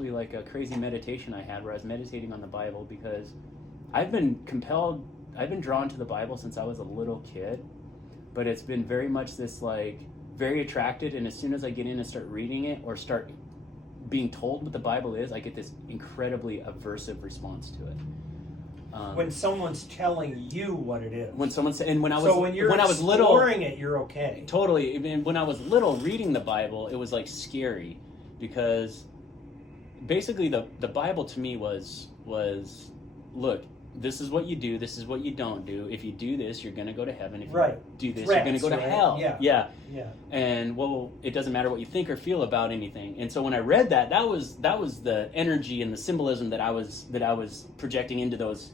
actually like a crazy meditation I had where I was meditating on the Bible, because I've been drawn to the Bible since I was a little kid, but it's been very much this like very attracted, and as soon as I get in and start reading it or start being told what the Bible is, I get this incredibly aversive response to it. When someone's telling you what it is. When someone said, and when I was exploring it, you're okay. Totally. And when I was little, reading the Bible, it was like scary, because basically the Bible to me was look, this is what you do, this is what you don't do. If you do this, you're going to go to heaven. If you do this, you're going to go to hell. Yeah. And well, it doesn't matter what you think or feel about anything. And so when I read that was the energy and the symbolism that I was projecting into those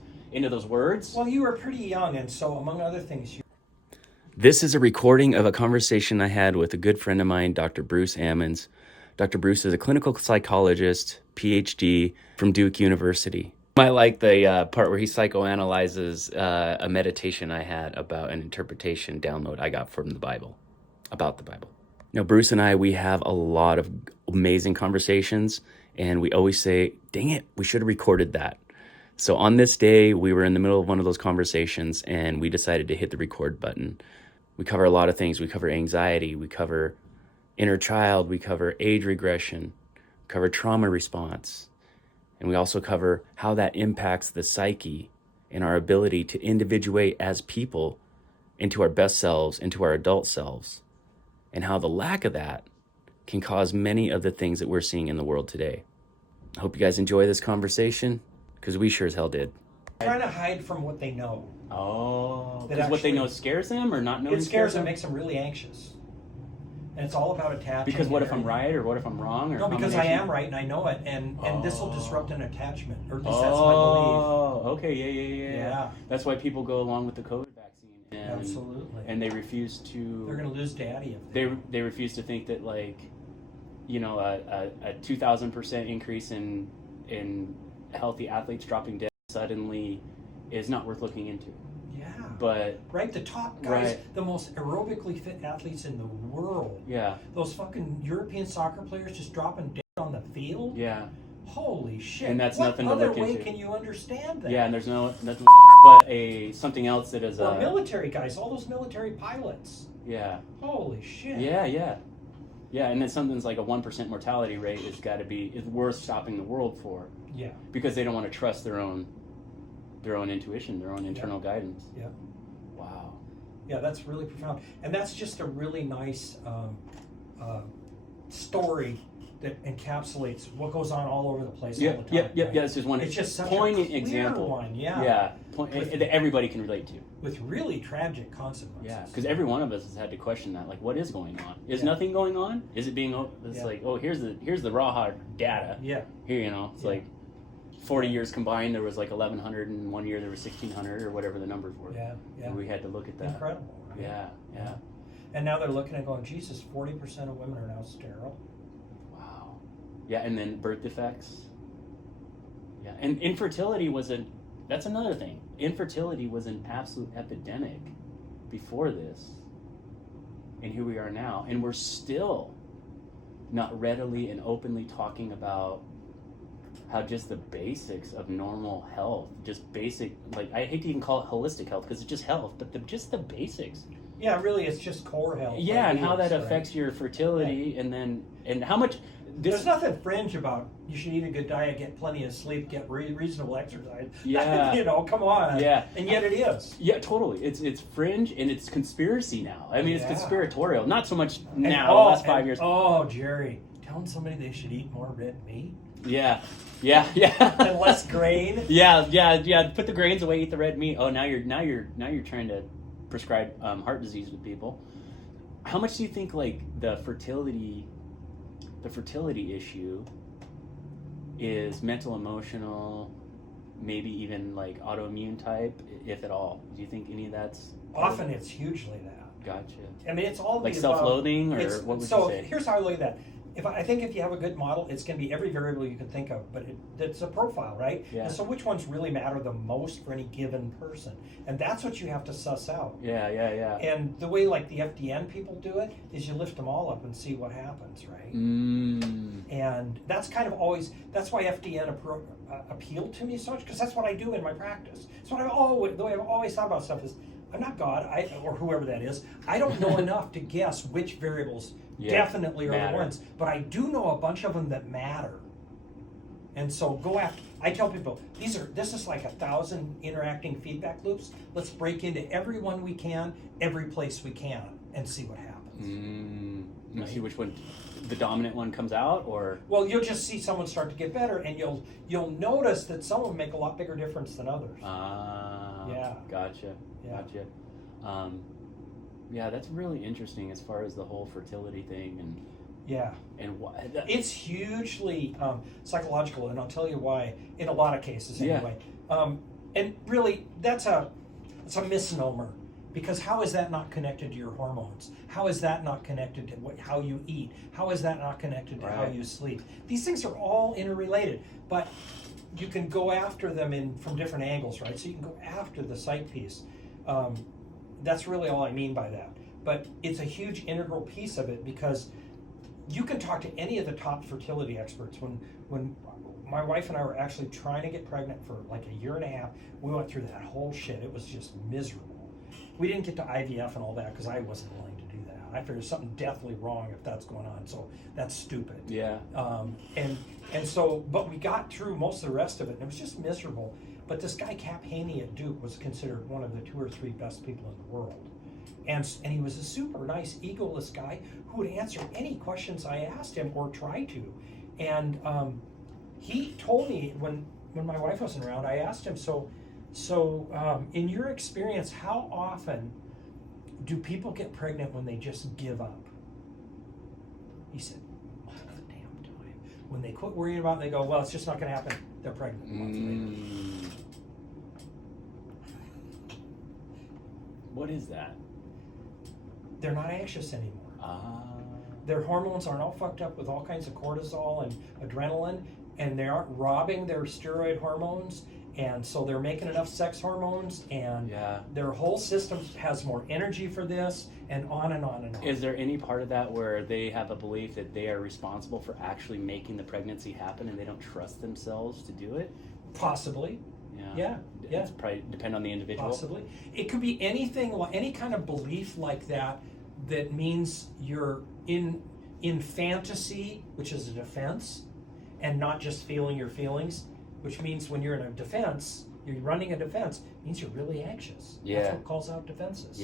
words. Well, you were pretty young, and so among other things, This is a recording of a conversation I had with a good friend of mine, Dr. Bruce Ammons. Dr. Bruce is a clinical psychologist, PhD from Duke University. I like the part where he psychoanalyzes a meditation I had about an interpretation download I got from the Bible, about the Bible. Now, Bruce and we have a lot of amazing conversations, and we always say, dang it, we should have recorded that. So on this day, we were in the middle of one of those conversations, and we decided to hit the record button. We cover a lot of things. We cover anxiety, we cover inner child, we cover age regression, we cover trauma response. And we also cover how that impacts the psyche and our ability to individuate as people into our best selves, into our adult selves, and how the lack of that can cause many of the things that we're seeing in the world today. I hope you guys enjoy this conversation, because we sure as hell did. Trying to hide from what they know. Oh, because what they know scares them, or not knowing it scares them? Makes them really anxious. And it's all about attaching. Because what if I'm right, or what if I'm wrong? Or no, because I am right and I know it, and this will disrupt an attachment, or at least that's my belief. Oh, okay, yeah. That's why people go along with the COVID vaccine. And, absolutely. And they refuse to. They're going to lose daddy if they refuse to think that, like, you know, a 2,000% increase in healthy athletes dropping dead suddenly is not worth looking into. Yeah. But right, the top guys, the most aerobically fit athletes in the world. Yeah. Those fucking European soccer players just dropping dead on the field. Yeah. Holy shit. And that's nothing to look into. What other way can you understand that? Yeah, and there's nothing but something else that is military guys, all those military pilots. Yeah. Holy shit. Yeah, and then something's like a 1% mortality rate is worth stopping the world for. Yeah. Because they don't want to trust their own intuition, their own internal guidance. Yeah. Wow. Yeah, that's really profound. And that's just a really nice story that encapsulates what goes on all over the place all the time. Yeah, it's just one. It's just such poignant a clear example. One, that everybody can relate to. With really tragic consequences. Yeah, because every one of us has had to question that. Like, what is going on? Is nothing going on? Is it being? It's like, oh, here's the raw hard data. Yeah. Here, it's like 40 years combined. There was like 1,100, and 1 year there was 1,600, or whatever the numbers were. Yeah. And we had to look at that. Incredible. Right? Yeah. And now they're looking at going, Jesus, 40% of women are now sterile. Wow. Yeah, and then birth defects. Yeah, and infertility that's another thing. Infertility was an absolute epidemic before this. And here we are now. And we're still not readily and openly talking about how just the basics of normal health, just basic, like, I hate to even call it holistic health because it's just health, but just the basics. Yeah, really, it's just core health. Yeah, and how that affects your fertility, and how much. There's nothing fringe about you should eat a good diet, get plenty of sleep, get reasonable exercise. Yeah. Come on. Yeah. And yet it is. Yeah, totally. It's fringe, and it's conspiracy now. I mean, it's conspiratorial. Not so much now, the last 5 years. Oh, Jerry, telling somebody they should eat more red meat? Yeah. And less grain? Yeah. Put the grains away, eat the red meat. Oh, now you're trying to prescribe heart disease with people. How much do you think, like, the fertility issue is mental, emotional, maybe even like autoimmune type, if at all? Do you think any of that's often it's hugely that? Gotcha. I mean, it's all like self-loathing, or what would you say? Here's how I look at that. I think if you have a good model, it's going to be every variable you can think of, but it's a profile, right? Yeah. And so which ones really matter the most for any given person? And that's what you have to suss out. Yeah. And the way like the FDN people do it is you lift them all up and see what happens, right? And that's kind of always, that's why FDN appealed to me so much, because that's what I do in my practice. It's what the way I've always thought about stuff is, I'm not God, or whoever that is. I don't know enough to guess which variables definitely are the ones, but I do know a bunch of them that matter. And so go after. I tell people this is like 1,000 interacting feedback loops. Let's break into every one we can, every place we can, and see what happens. Right? See which one, the dominant one comes out, or well, you'll just see someone start to get better, and you'll notice that some of them make a lot bigger difference than others. Yeah. Gotcha. Yeah, that's really interesting as far as the whole fertility thing and why it's hugely psychological, and I'll tell you why in a lot of cases anyway. And really, it's a misnomer, because how is that not connected to your hormones? How is that not connected to how you eat? How is that not connected to how you sleep? These things are all interrelated, but you can go after them from different angles, right? So you can go after the psych piece. That's really all I mean by that. But it's a huge integral piece of it, because you can talk to any of the top fertility experts. When my wife and I were actually trying to get pregnant for like a year and a half, we went through that whole shit. It was just miserable. We didn't get to IVF and all that because I wasn't willing to do that. I figured there's something deathly wrong if that's going on, so that's stupid. Yeah. And so, but we got through most of the rest of it, and it was just miserable. But this guy, Cap Haney at Duke, was considered one of the 2 or 3 best people in the world. And he was a super nice, egoless guy who would answer any questions I asked him or try to. And he told me when my wife wasn't around, I asked him, so in your experience, how often do people get pregnant when they just give up? He said, all the damn time. When they quit worrying about it, they go, well, it's just not going to happen. They're pregnant a month later. What is that? They're not anxious anymore. Their hormones aren't all fucked up with all kinds of cortisol and adrenaline, and they aren't robbing their steroid hormones, and so they're making enough sex hormones, and their whole system has more energy for this, and on and on and on. Is there any part of that where they have a belief that they are responsible for actually making the pregnancy happen, and they don't trust themselves to do it? Possibly. Yeah. It's probably depend on the individual. Possibly. It could be anything, any kind of belief like that means you're in fantasy, which is a defense, and not just feeling your feelings, which means when you're in a defense, you're running a defense, it means you're really anxious. That's what calls out defenses.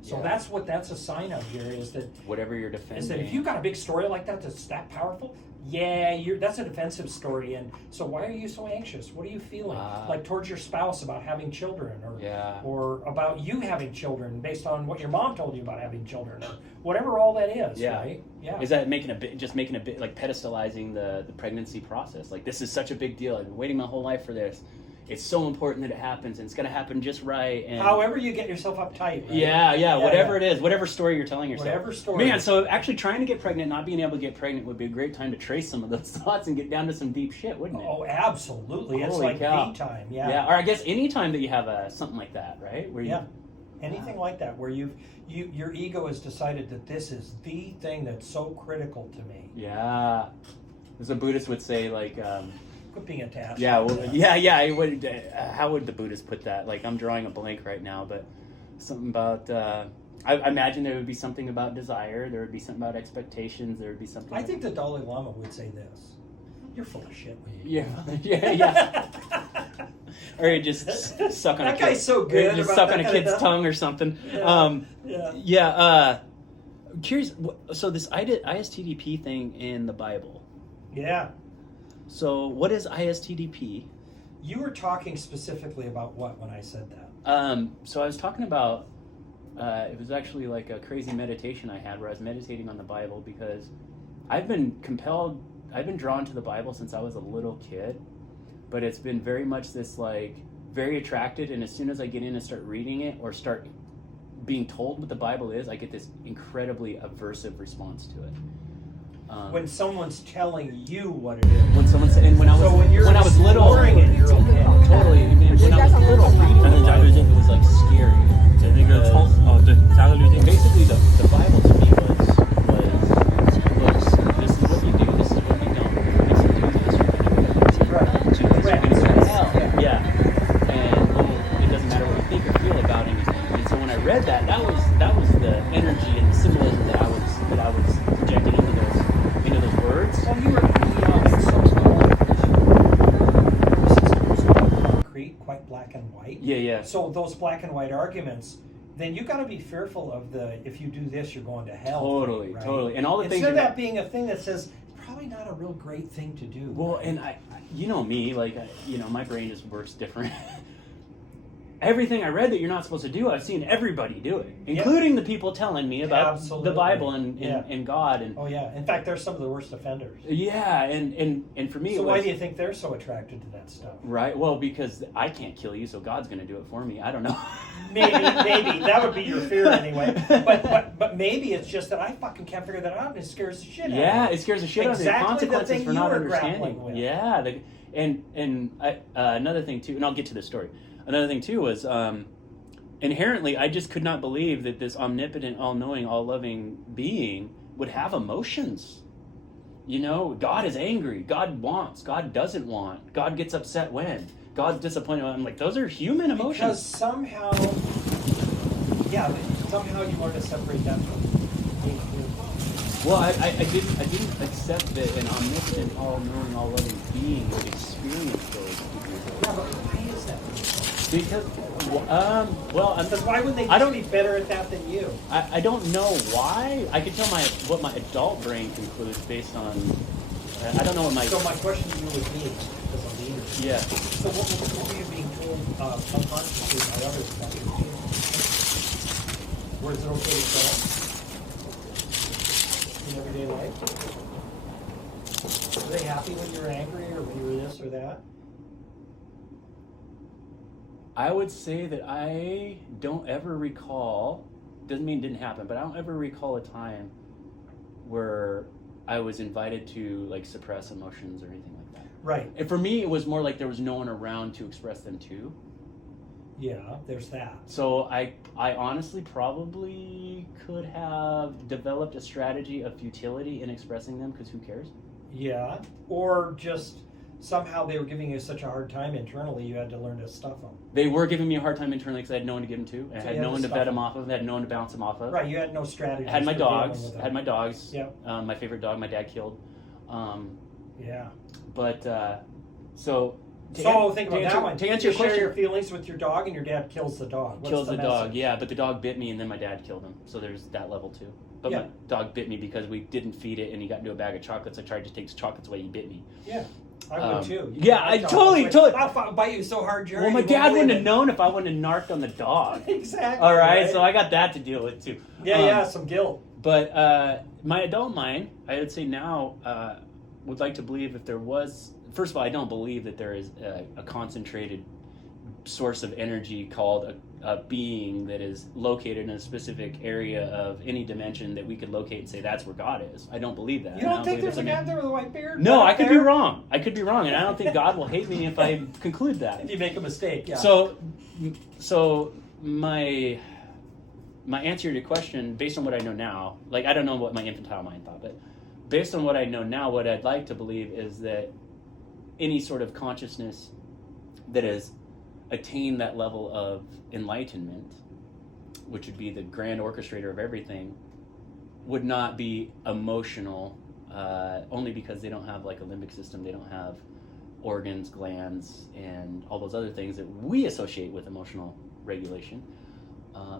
So that's a sign of here, is that whatever you're defending. Is that if you've got a big story like that that's that powerful, that's a defensive story. And so why are you so anxious? What are you feeling? Like towards your spouse about having children, or about you having children based on what your mom told you about having children, or whatever all that is, right? Yeah. Is that making a bit like pedestalizing the pregnancy process? Like, this is such a big deal. I've been waiting my whole life for this. It's so important that it happens, and it's going to happen just right. And however you get yourself uptight, right? Whatever it is, whatever story you're telling yourself. Whatever story. Man, so actually trying to get pregnant, not being able to get pregnant would be a great time to trace some of those thoughts and get down to some deep shit, wouldn't it? Oh, absolutely. It's like the time, Or I guess any time that you have something like that, right? Where anything like that, where your ego has decided that this is the thing that's so critical to me. Yeah. As a Buddhist would say, like... quit being attached. It would, how would the Buddhist put that? Like, I'm drawing a blank right now, but something about... I imagine there would be something about desire. There would be something about expectations. There would be something... I think the Dalai Lama would say this. You're full of shit. Yeah. Or you just suck on that guy's so good. Just suck on a kid's tongue or something. Curious. So this ISTDP thing in the Bible. Yeah. So what is ISTDP? You were talking specifically about what when I said that? So I was talking about. It was actually like a crazy meditation I had where I was meditating on the Bible, because I've been drawn to the Bible since I was a little kid, but it's been very much this like very attracted, and as soon as I get in and start reading it or start being told what the Bible is, I get this incredibly aversive response to it. When someone's telling you what it is. When someone said, and when I was little, exploring it in your own head. totally. I mean, when I was little, reading the Bible, it was like scary. Basically, the Bible to me was this is what you do, this is what you don't. If you do this, you're going to go to hell. Yeah. And it doesn't matter what you think or feel about anything. And so when I read that was the energy and the symbolism that I was projecting into those words. Well, you were concrete, quite black and white. Yeah. So those black and white arguments, then you got to be fearful of if you do this, you're going to hell. Totally, right? totally. And all the things. Instead of that being a thing that says, probably not a real great thing to do. Well, and you know me, my brain just works different. Everything I read that you're not supposed to do, I've seen everybody do it, including the people telling me about the Bible and God. And in fact, they're some of the worst offenders. Yeah, and for me, so why do you think they're so attracted to that stuff? Right. Well, because I can't kill you, so God's going to do it for me. I don't know. maybe that would be your fear anyway. But maybe it's just that I fucking can't figure that out, and it scares the shit out of me. Yeah, it scares the shit out of me. The consequences for not understanding. With. Yeah, another thing too, and I'll get to this story. Another thing too was inherently I just could not believe that this omnipotent, all-knowing, all-loving being would have emotions. You know, God is angry. God wants. God doesn't want. God gets upset when. God's disappointed. I'm like, those are human emotions. Because somehow you want to separate that from being human. Well, I didn't accept that an omnipotent, all-knowing, all-loving being would experience those degrees. Yeah, but why is that? Because, because why would they be better at that than you? I don't know why. I can tell what my adult brain concludes based on. I don't know what my. So my question to you would be, as a leader. Yeah. So what were you being told unconsciously by others about your feelings? Where is it okay to show in everyday life? Were they happy when you were angry or when you were this or that? I would say that I don't ever recall, doesn't mean it didn't happen, but I don't ever recall a time where I was invited to suppress emotions or anything like that. Right. And for me, it was more like there was no one around to express them to. Yeah, there's that. So I honestly probably could have developed a strategy of futility in expressing them because who cares? Yeah, or just somehow they were giving you such a hard time internally, you had to learn to stuff them. They were giving me a hard time internally because I had no one to give them to. I had no one to bet them off of. I had no one to bounce them off of. Right, you had no strategy. I had my dogs. Yeah. My favorite dog, my dad killed. Yeah. But, think about that one. To answer your question, share your feelings with your dog, and your dad kills the dog. Kills the dog, yeah. But the dog bit me, and then my dad killed him. So there's that level too. But my dog bit me because we didn't feed it, and he got into a bag of chocolates. I tried to take his chocolates away. He bit me. Yeah. I would too. I totally. I'll bite you so hard, Jerry. Well, my dad wouldn't have known if I wouldn't have narked on the dog. Exactly. All right, so I got that to deal with too. Yeah, some guilt. But my adult mind, I would say now, would like to believe if there was. First of all, I don't believe that there is a concentrated source of energy called a being that is located in a specific area of any dimension that we could locate and say that's where God is. I don't believe that. You don't think there's a guy there with a white beard? No, I could be wrong. I could be wrong, and I don't think God will hate me if I conclude that. If you make a mistake, yeah. So my answer to your question, based on what I know now, I don't know what my infantile mind thought, but based on what I know now, what I'd like to believe is that any sort of consciousness that has attained that level of enlightenment, which would be the grand orchestrator of everything, would not be emotional, only because they don't have a limbic system, they don't have organs, glands, and all those other things that we associate with emotional regulation.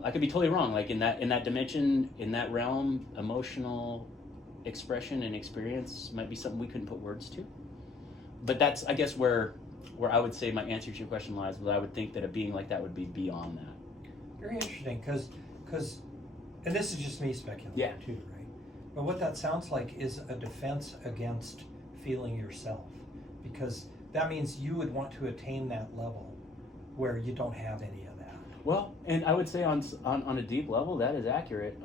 I could be totally wrong. In that dimension, in that realm, emotional expression and experience might be something we couldn't put words to. But that's, I guess, where I would say my answer to your question lies. But I would think that a being like that would be beyond that. Very interesting, because, and this is just me speculating too, right? But what that sounds like is a defense against feeling yourself, because that means you would want to attain that level where you don't have any of that. Well, and I would say on a deep level that is accurate,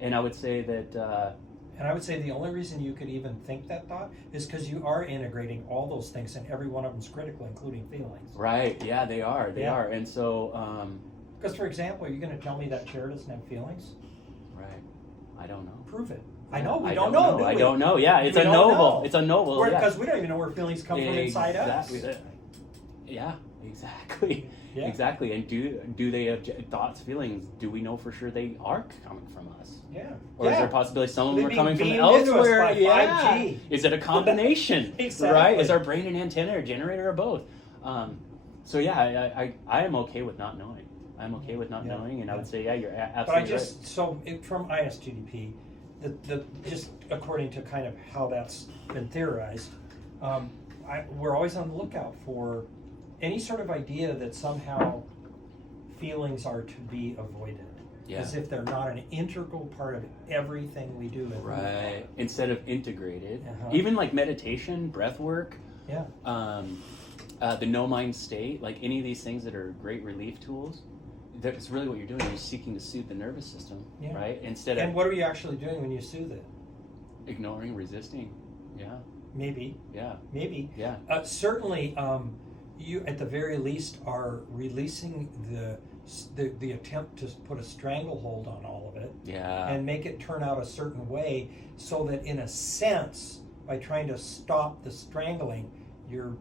and I would say that And I would say the only reason you could even think that thought is because you are integrating all those things, and every one of them is critical, including feelings. Right. Yeah, they are. They are. And so... because, for example, are you going to tell me that chair doesn't have feelings? Right. I don't know. Prove it. I know. We I don't know, do we? I don't know. Yeah, it's We a don't noble. know. It's a noble. Because we don't even know where feelings come from inside us. Yeah, exactly. Yeah. Exactly. And do they have thoughts, feelings? Do we know for sure they are coming from us? Yeah. Or is there a possibility some of them are coming from beamed into us elsewhere? by 5G. Is it a combination? Exactly. Right? Is our brain an antenna or generator or both? So yeah, I am okay with not knowing. I'm okay with not knowing, and I would say, yeah, you're absolutely right. From ISTDP, just according to kind of how that's been theorized, we're always on the lookout for any sort of idea that somehow feelings are to be avoided. Yeah. As if they're not an integral part of everything we do. Right. Instead of integrated. Even like meditation, breath work. Yeah. The no mind state, like any of these things that are great relief tools, that's really what you're doing. You're seeking to soothe the nervous system, right? And what are you actually doing when you soothe it? Ignoring, resisting. Yeah. Maybe. Yeah. Maybe. Yeah. Certainly, you at the very least are releasing the attempt to put a stranglehold on all of it. Yeah. And make it turn out a certain way, so that in a sense, by trying to stop the strangling, you're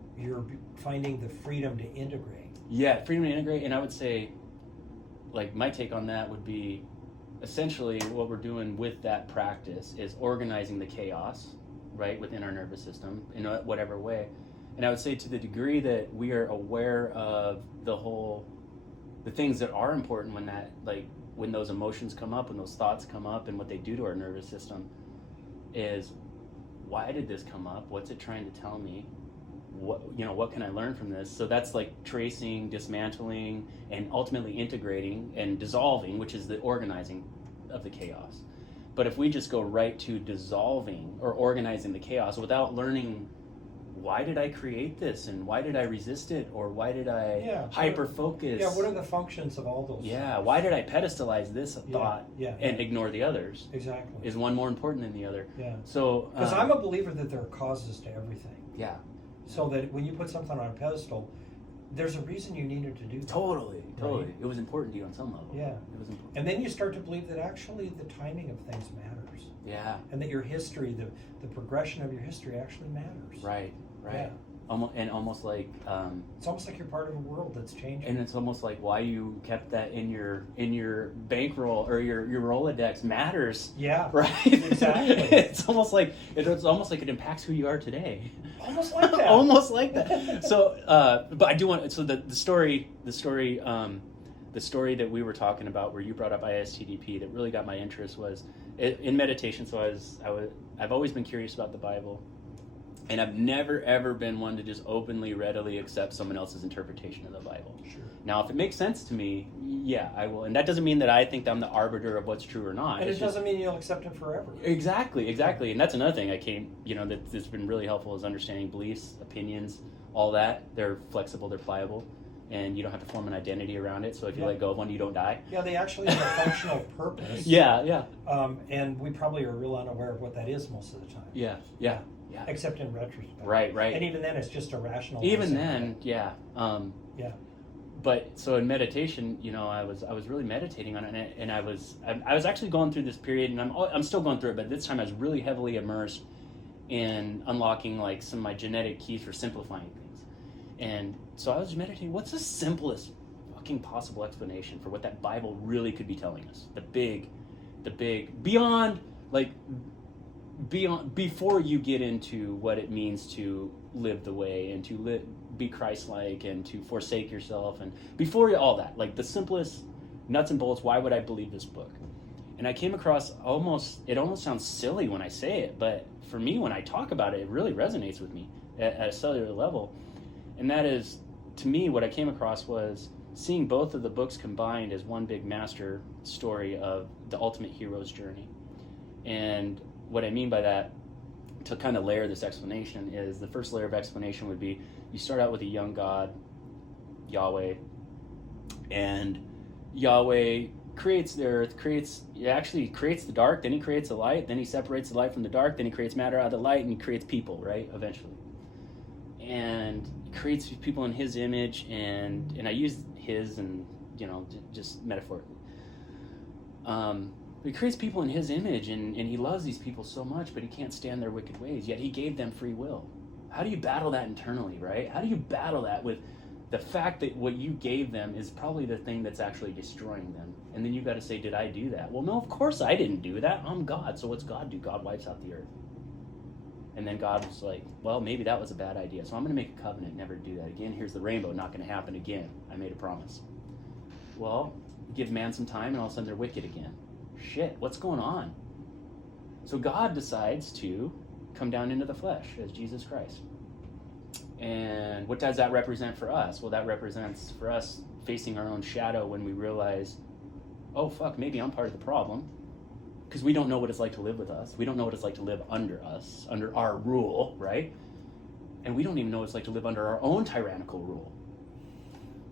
finding the freedom to integrate. Yeah, freedom to integrate. And I would say, like, my take on that would be essentially what we're doing with that practice is organizing the chaos, right, within our nervous system in whatever way. And I would say to the degree that we are aware of the things that are important when those emotions come up, when those thoughts come up, and what they do to our nervous system, is why did this come up? What's it trying to tell me? What can I learn from this? So that's like tracing, dismantling, and ultimately integrating and dissolving, which is the organizing of the chaos. But if we just go right to dissolving or organizing the chaos without learning, why did I create this, and why did I resist it, or why did I hyper focus? Yeah, what are the functions of all those? Yeah, why did I pedestalize this thought and ignore the others? Exactly. Is one more important than the other? Yeah. So because I'm a believer that there are causes to everything. Yeah. So that when you put something on a pedestal, there's a reason you needed to do that. Totally. Right? It was important to you on some level. Yeah. It was important. And then you start to believe that actually the timing of things matters. Yeah. And that your history, the progression of your history actually matters. Right. Yeah. Almost like it's almost like you're part of a world that's changing. And it's almost like why you kept that in your bankroll or your Rolodex matters. Yeah. Right. Exactly. It's almost like it impacts who you are today. Almost like that. Almost like that. So, but I do want. So the story that we were talking about, where you brought up ISTDP, that really got my interest was in meditation. So I've always been curious about the Bible. And I've never, ever been one to just openly, readily accept someone else's interpretation of the Bible. Sure. Now, if it makes sense to me, yeah, I will. And that doesn't mean that I think I'm the arbiter of what's true or not. And it doesn't mean you'll accept it forever. Exactly. And that's another thing that's been really helpful is understanding beliefs, opinions, all that. They're flexible, they're pliable, and you don't have to form an identity around it. So if you let go of one, you don't die. Yeah, they actually have a functional purpose. Yeah. And we probably are real unaware of what that is most of the time. Yeah. Except in retrospect. Right. And even then, it's just a rational. Even then, yeah. But so in meditation, I was really meditating on it, and I was actually going through this period, and I'm still going through it, but this time I was really heavily immersed in unlocking like some of my genetic keys for simplifying things. And so I was meditating. What's the simplest fucking possible explanation for what that Bible really could be telling us? The big, beyond before you get into what it means to live the way and to be Christ-like and to forsake yourself, and before all that, like the simplest nuts and bolts, why would I believe this book? And I came across it almost sounds silly when I say it, but for me, when I talk about it, it really resonates with me at a cellular level. And that is, to me, what I came across was seeing both of the books combined as one big master story of the ultimate hero's journey. And what I mean by that, to kind of layer this explanation, is the first layer of explanation would be you start out with a young God, Yahweh, and Yahweh creates the earth, he actually creates the dark, then he creates the light, then he separates the light from the dark, then he creates matter out of the light, and he creates people, right, eventually. And he creates people in his image, and I use his and, just metaphorically. He creates people in his image, and he loves these people so much, but he can't stand their wicked ways, yet he gave them free will. How do you battle that internally, right? How do you battle that with the fact that what you gave them is probably the thing that's actually destroying them? And then you've got to say, did I do that? Well, no, of course I didn't do that. I'm God. So what's God do? God wipes out the earth. And then God was like, well, maybe that was a bad idea. So I'm going to make a covenant, never to do that again. Here's the rainbow, not going to happen again. I made a promise. Well, give man some time, and all of a sudden they're wicked again. Shit, what's going on? So God decides to come down into the flesh as Jesus Christ. And what does that represent for us? Well, that represents for us facing our own shadow when we realize, oh, fuck, maybe I'm part of the problem. Because we don't know what it's like to live with us. We don't know what it's like to live under us, under our rule, right? And we don't even know what it's like to live under our own tyrannical rule.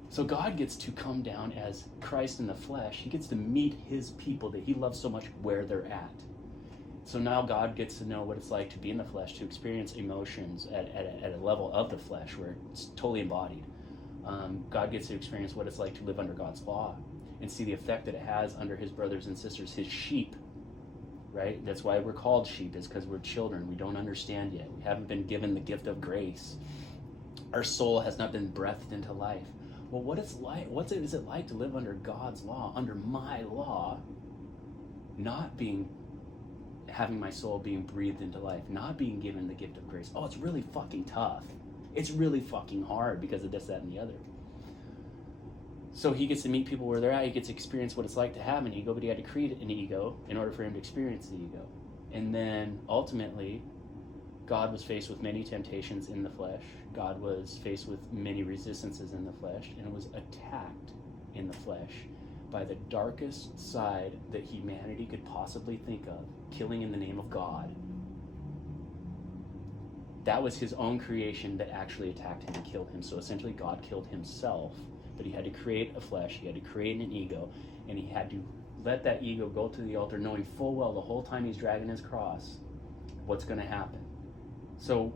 So God gets to come down as Christ in the flesh. He gets to meet his people that he loves so much where they're at. So now God gets to know what it's like to be in the flesh, to experience emotions at a level of the flesh where it's totally embodied. God gets to experience what it's like to live under God's law and see the effect that it has under his brothers and sisters, his sheep, right? That's why we're called sheep, is because we're children. We don't understand yet. We haven't been given the gift of grace. Our soul has not been breathed into life. Well, what is it like to live under God's law, under my law, not having my soul being breathed into life, not being given the gift of grace? Oh, it's really fucking tough. It's really fucking hard because of this, that, and the other. So he gets to meet people where they're at. He gets to experience what it's like to have an ego, but he had to create an ego in order for him to experience the ego. And then ultimately, God was faced with many temptations in the flesh. God was faced with many resistances in the flesh, and was attacked in the flesh by the darkest side that humanity could possibly think of, killing in the name of God. That was his own creation that actually attacked him and killed him. So essentially God killed himself, but he had to create a flesh, he had to create an ego, and he had to let that ego go to the altar knowing full well the whole time he's dragging his cross what's going to happen. So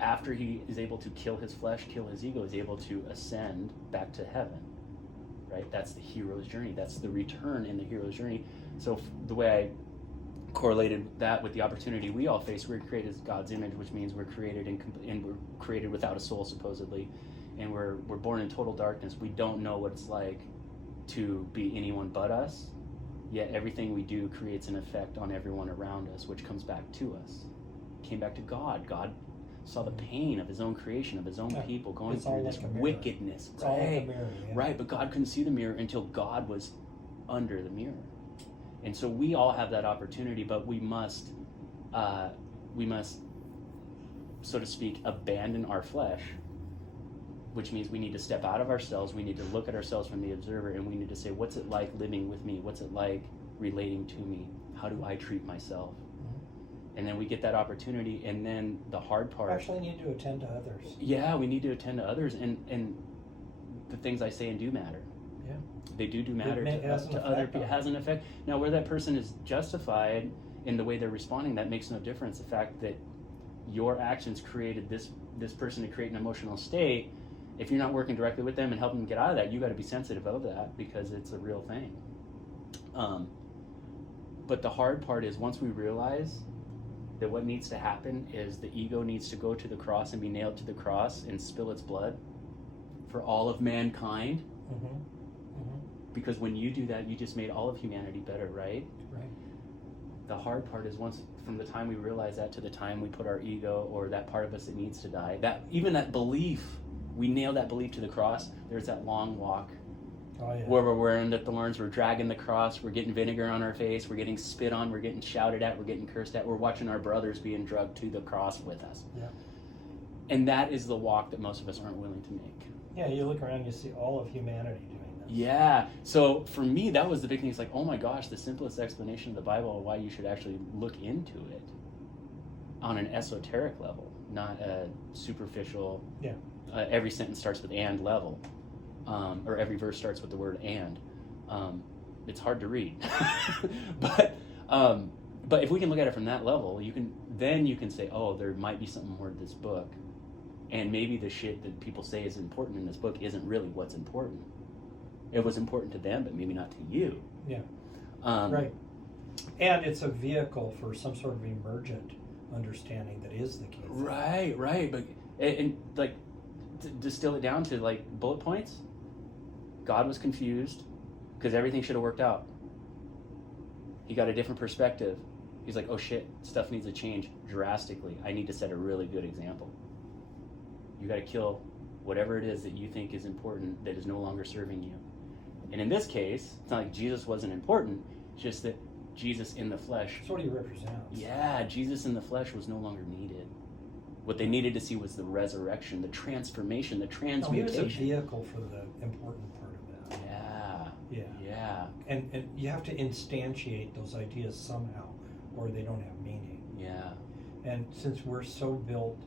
after he is able to kill his flesh, kill his ego, he's able to ascend back to heaven, right? That's the hero's journey. That's the return in the hero's journey. So the way I correlated that with the opportunity we all face, we're created as God's image, which means we're created and we're created without a soul, supposedly, and we're born in total darkness. We don't know what it's like to be anyone but us, yet everything we do creates an effect on everyone around us, which comes back to us. Came back to God. God saw the pain of his own creation, of his own people going through this wickedness. It's all like a mirror, yeah. Right, but God couldn't see the mirror until God was under the mirror. And so we all have that opportunity, but we must, so to speak, abandon our flesh, which means we need to step out of ourselves. We need to look at ourselves from the observer, and we need to say, what's it like living with me? What's it like relating to me? How do I treat myself? And then we get that opportunity, and then the hard part... Actually need to attend to others. Yeah, we need to attend to others, and the things I say and do matter. Yeah. They do matter to other people. It has an effect. Now, where that person is justified in the way they're responding, that makes no difference. The fact that your actions created this person to create an emotional state, if you're not working directly with them and helping them get out of that, you got to be sensitive of that, because it's a real thing. But the hard part is, once we realize that what needs to happen is the ego needs to go to the cross and be nailed to the cross and spill its blood for all of mankind. Because when you do that, you just made all of humanity better, right? Right. The hard part is, once from the time we realize that to the time we put our ego or that part of us that needs to die, that even that belief, we nail that belief to the cross, there's that long walk. Oh, yeah. Where we're wearing the thorns, we're dragging the cross, we're getting vinegar on our face, we're getting spit on, we're getting shouted at, we're getting cursed at, we're watching our brothers being drugged to the cross with us. Yeah. And that is the walk that most of us aren't willing to make. Yeah, you look around, you see all of humanity doing this. Yeah. So for me, that was the big thing. It's like, oh my gosh, the simplest explanation of the Bible of why you should actually look into it on an esoteric level, not a superficial, every sentence starts with and level. Or every verse starts with the word and. It's hard to read. but if we can look at it from that level, you can say, oh, there might be something more to this book, and maybe the shit that people say is important in this book isn't really what's important. It was important to them, but maybe not to you. Yeah. Right. And it's a vehicle for some sort of emergent understanding that is the key thing. Right. But and like, to distill it down to like bullet points. God was confused because everything should have worked out. He got a different perspective. He's like, oh shit, stuff needs to change drastically. I need to set a really good example. You got to kill whatever it is that you think is important that is no longer serving you. And in this case, it's not like Jesus wasn't important, it's just that Jesus in the flesh. That's what he represents. Yeah, Jesus in the flesh was no longer needed. What they needed to see was the resurrection, the transformation, the transmutation. No, he was a vehicle for the important part of that. Yeah. And you have to instantiate those ideas somehow, or they don't have meaning. Yeah. And since we're so built,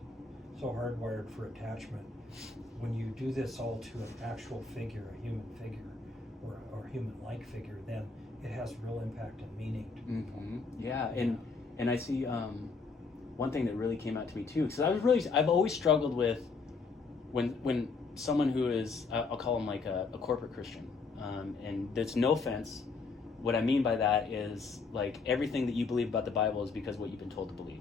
so hardwired for attachment, when you do this all to an actual figure, a human figure, or human-like figure, then it has real impact and meaning to people. Mm-hmm. Yeah, and I see one thing that really came out to me too, because I've always struggled with when someone who is, I'll call them like a corporate Christian, and there's no offense. What I mean by that is like everything that you believe about the Bible is because what you've been told to believe.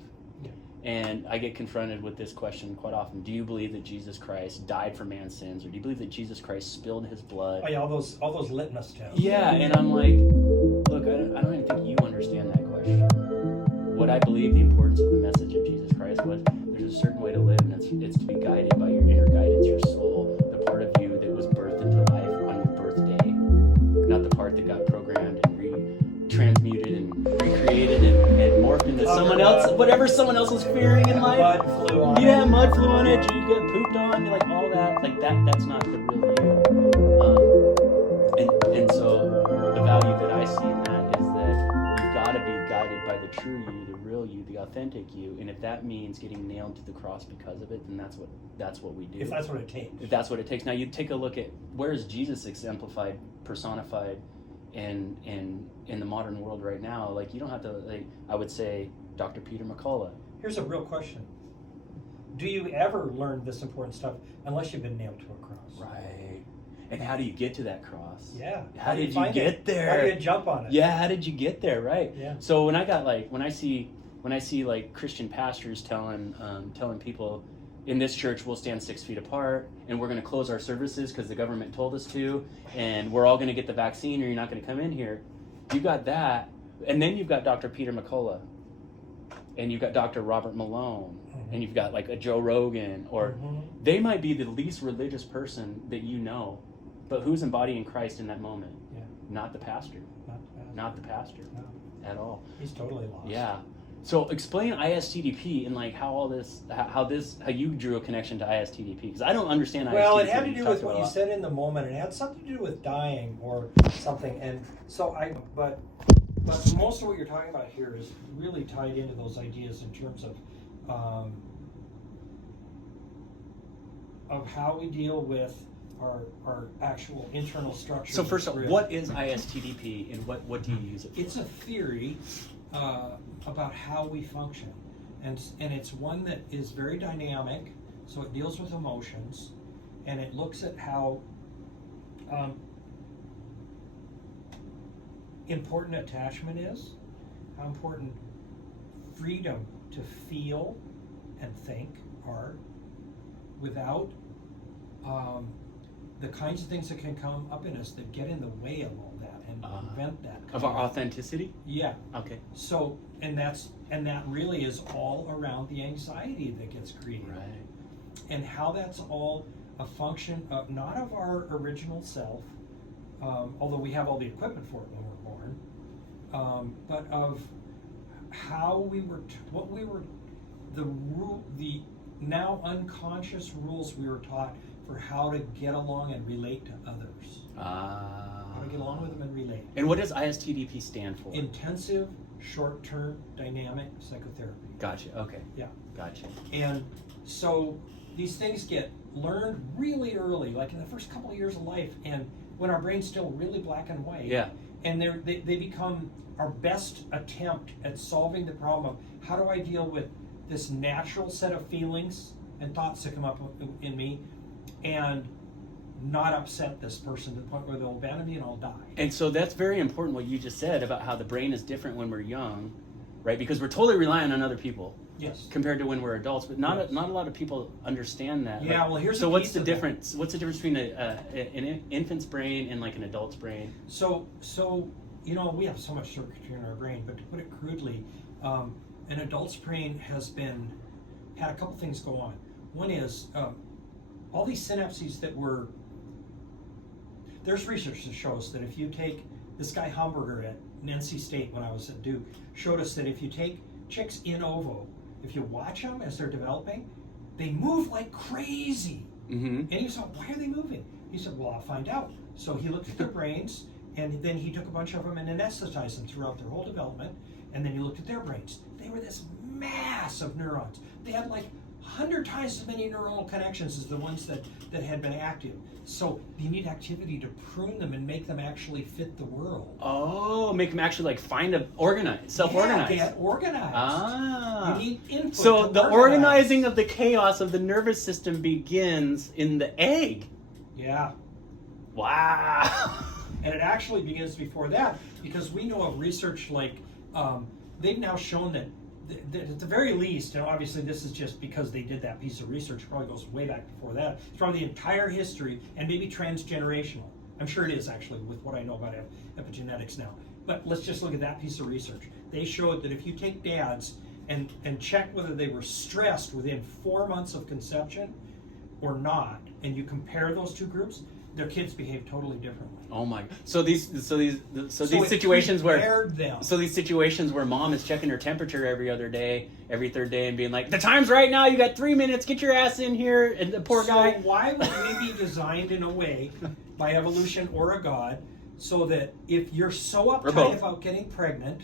And I get confronted with this question quite often. Do you believe that Jesus Christ died for man's sins? Or do you believe that Jesus Christ spilled his blood? Oh, yeah, all those litmus tests. Yeah, and I'm like, look, I don't even think you understand that question. What I believe the importance of the message of Jesus Christ was, there's a certain way to live, and it's to be guided by your inner guidance, your soul, the part of you that was birthed into life on your birthday, not the part that got programmed and transmuted and recreated and morphed into someone else, whatever someone else was fearing in life. Mud flew on it. Yeah, mud flew on it, you get pooped on, like all that. Like that's not the real you. And so the value that I see in that is that you've got to be guided by the true you, the real you, the authentic you. And if that means getting nailed to the cross because of it, then that's what we do. If that's what it takes. If that's what it takes. Now you take a look at where is Jesus exemplified, personified in the modern world right now. Like you don't have to, like, I would say Dr. Peter McCullough. Here's a real question. Do you ever learn this important stuff unless you've been nailed to a cross? Right. And how do you get to that cross? Yeah. How did you get there? How do you jump on it? Yeah, how did you get there, right? Yeah. So when I see like Christian pastors telling people, in this church we'll stand 6 feet apart and we're going to close our services because the government told us to, and we're all going to get the vaccine or you're not going to come in here. You got that, and then you've got Dr. Peter McCullough, and you've got Dr. Robert Malone, and you've got like a Joe Rogan, or they might be the least religious person that you know, but who's embodying Christ in that moment? Yeah. Not the pastor. Not the pastor. No. At all. He's totally lost. Yeah. So explain ISTDP and like how you drew a connection to ISTDP, because I don't understand ISTDP. Well, it had to do with what you said in the moment. It had something to do with dying or something, and so but most of what you're talking about here is really tied into those ideas in terms of how we deal with our actual internal structure. So first of all, what is ISTDP and what do you use it for? It's a theory about how we function, and it's one that is very dynamic. So it deals with emotions, and it looks at how important attachment is, how important freedom to feel and think are, without the kinds of things that can come up in us that get in the way of all that and prevent that. Of our authenticity? Yeah. Okay. So, and that really is all around the anxiety that gets created. Right. And how that's all a function of, not of our original self, although we have all the equipment for it when we're born, but of how we were, the now unconscious rules we were taught for how to get along and relate to others. How to get along with them and relate. And what does ISTDP stand for? Intensive, short-term, dynamic psychotherapy. Gotcha. Okay. Yeah. Gotcha. And so these things get learned really early, like in the first couple of years of life. And when our brain's still really black and white. Yeah. And they become our best attempt at solving the problem of how do I deal with this natural set of feelings and thoughts that come up in me and not upset this person to the point where they'll abandon me and I'll die. And so that's very important what you just said about how the brain is different when we're young, right? Because we're totally relying on other people. Yes. Compared to when we're adults, but not a lot of people understand that. Yeah, well, here's so. What's the of difference? that. What's the difference between an infant's brain and like an adult's brain? So you know, we have so much circuitry in our brain, but to put it crudely, an adult's brain has had a couple things go on. One is all these synapses that were. There's research that shows that if you take this guy Hamburger at NC State when I was at Duke showed us that if you take chicks in ovo, if you watch them as they're developing, they move like crazy. Mm-hmm. And he said, why are they moving? He said, well, I'll find out. So he looked at their brains, and then he took a bunch of them and anesthetized them throughout their whole development, and then he looked at their brains. They were this mass of neurons. They had like 100 times as many neuronal connections as the ones that had been active. So you need activity to prune them and make them actually fit the world. Oh, make them actually like self-organize. Yeah, get organized. Ah. You need input. So to the organize. organizing of the chaos of the nervous system begins in the egg. Yeah. Wow. And it actually begins before that, because we know of research like they've now shown that at the very least, and obviously this is just because they did that piece of research, probably goes way back before that, it's probably the entire history, and maybe transgenerational. I'm sure it is actually with what I know about epigenetics now. But let's just look at that piece of research. They showed that if you take dads and check whether they were stressed within 4 months of conception or not, and you compare those two groups, their kids behave totally differently. Oh my! So these situations where them. So these situations where mom is checking her temperature every third day, and being like, "The time's right now. You got 3 minutes. Get your ass in here." And the poor guy. Why would we be designed in a way, by evolution or a god, so that if you're so uptight about getting pregnant,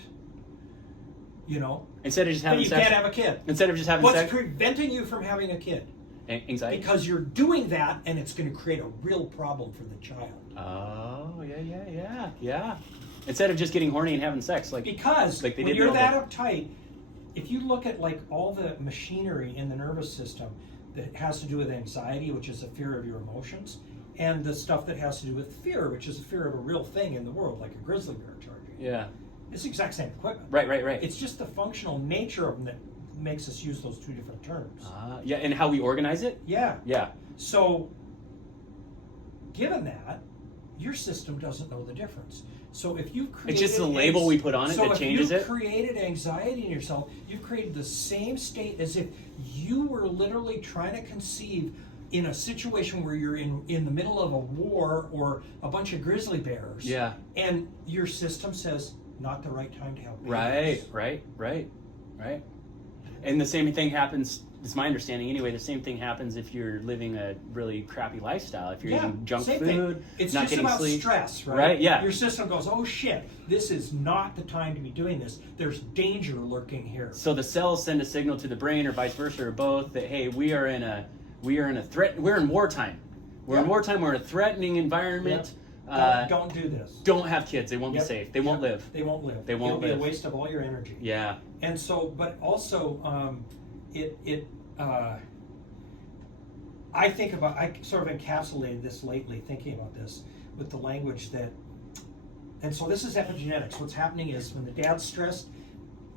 you know, instead of just having sex, you can't have a kid. Instead of just having What's sex, preventing you from having a kid? Anxiety. Because you're doing that, and it's going to create a real problem for the child. Oh, yeah. Instead of just getting horny and having sex, because like they when did you're that uptight, if you look at like all the machinery in the nervous system that has to do with anxiety, which is a fear of your emotions, and the stuff that has to do with fear, which is a fear of a real thing in the world, like a grizzly bear charging. Yeah. It's the exact same equipment. Right. It's just the functional nature of them that makes us use those two different terms. Yeah, and how we organize it? Yeah. Yeah. So, given that, your system doesn't know the difference. So if you've created... It's just the label we put on it that changes it? So if you've created anxiety in yourself, you've created the same state as if you were literally trying to conceive in a situation where you're in the middle of a war or a bunch of grizzly bears. Yeah. And your system says, not the right time to have babies. Right. And the same thing happens, it's my understanding anyway, the same thing happens if you're living a really crappy lifestyle. If you're eating junk food, it's not just getting about sleep. Stress, right? Right, yeah. Your system goes, oh shit, this is not the time to be doing this. There's danger lurking here. So the cells send a signal to the brain, or vice versa, or both, that hey, we're in wartime. We're in wartime, we're in a threatening environment. Don't do this. Don't have kids. They won't be safe. They won't live. They won't live. It'll be a waste of all your energy. Yeah. And so, but also, I sort of encapsulated this lately, thinking about this, with the language that, and so this is epigenetics. What's happening is when the dad's stressed,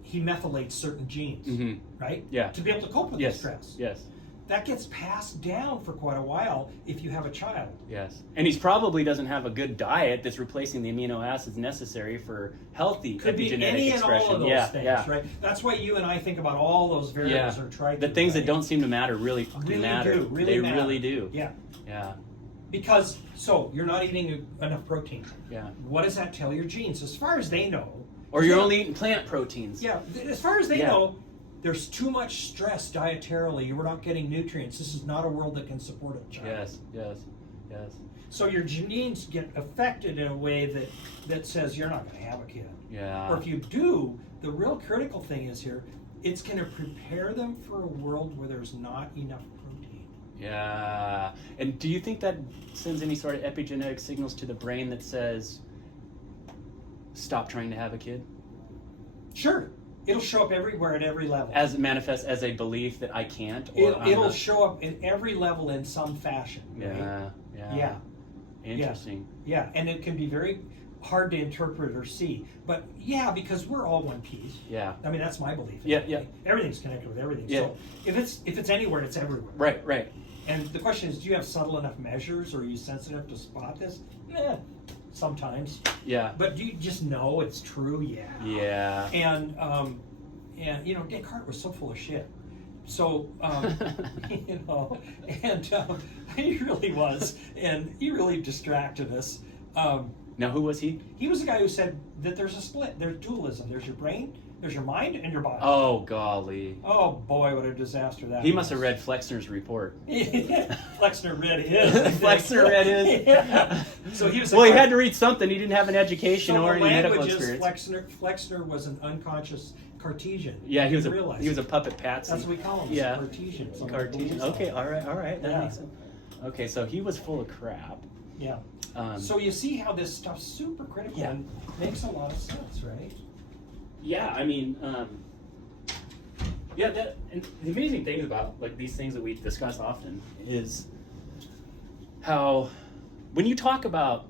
he methylates certain genes, right? Yeah. To be able to cope with the stress. Yes. That gets passed down for quite a while if you have a child. Yes. And he probably doesn't have a good diet that's replacing the amino acids necessary for healthy Could be epigenetic any expression. and all of those things, yeah. right? That's why you and I think about all those variables or try to. The things that don't seem to matter really matter. They matter. Really do. Yeah. Yeah. Because, so, you're not eating enough protein. Yeah. What does that tell your genes? As far as they know. Or you're only eating plant proteins. Yeah. As far as they know, there's too much stress dietarily. You're not getting nutrients. This is not a world that can support a child. Yes. So your genes get affected in a way that says you're not going to have a kid. Yeah. Or if you do, the real critical thing is here, it's going to prepare them for a world where there's not enough protein. Yeah. And do you think that sends any sort of epigenetic signals to the brain that says, stop trying to have a kid? Sure. It'll show up everywhere at every level. As it manifests as a belief that I can't? Or it'll show up in every level in some fashion. Right? Yeah. Interesting. Yeah, and it can be very hard to interpret or see. But yeah, because we're all one piece. Yeah. I mean, that's my belief. Yeah. Everything's connected with everything. Yeah. So if it's anywhere, it's everywhere. Right. And the question is, do you have subtle enough measures, or are you sensitive to spot this? Sometimes. Yeah. But do you just know it's true? Yeah. And Descartes was so full of shit. So, he really was, and he really distracted us. Now, who was he? He was the guy who said that there's a split, there's dualism, there's your brain, there's your mind, and your body. Oh, golly. Oh, boy, what a disaster that He must have read Flexner's report. Flexner read his. Flexner read his? Yeah. So he was. Well, he had to read something. He didn't have an education or any medical experience. Flexner was an unconscious Cartesian. Yeah, he was a puppet patsy. That's what we call him. Yeah. Cartesian. Cartesian. Okay, all right. That makes sense. Okay, so he was full of crap. Yeah. So you see how this stuff's super critical and makes a lot of sense, right? Yeah, I mean, and the amazing thing about like these things that we discuss often is how when you talk about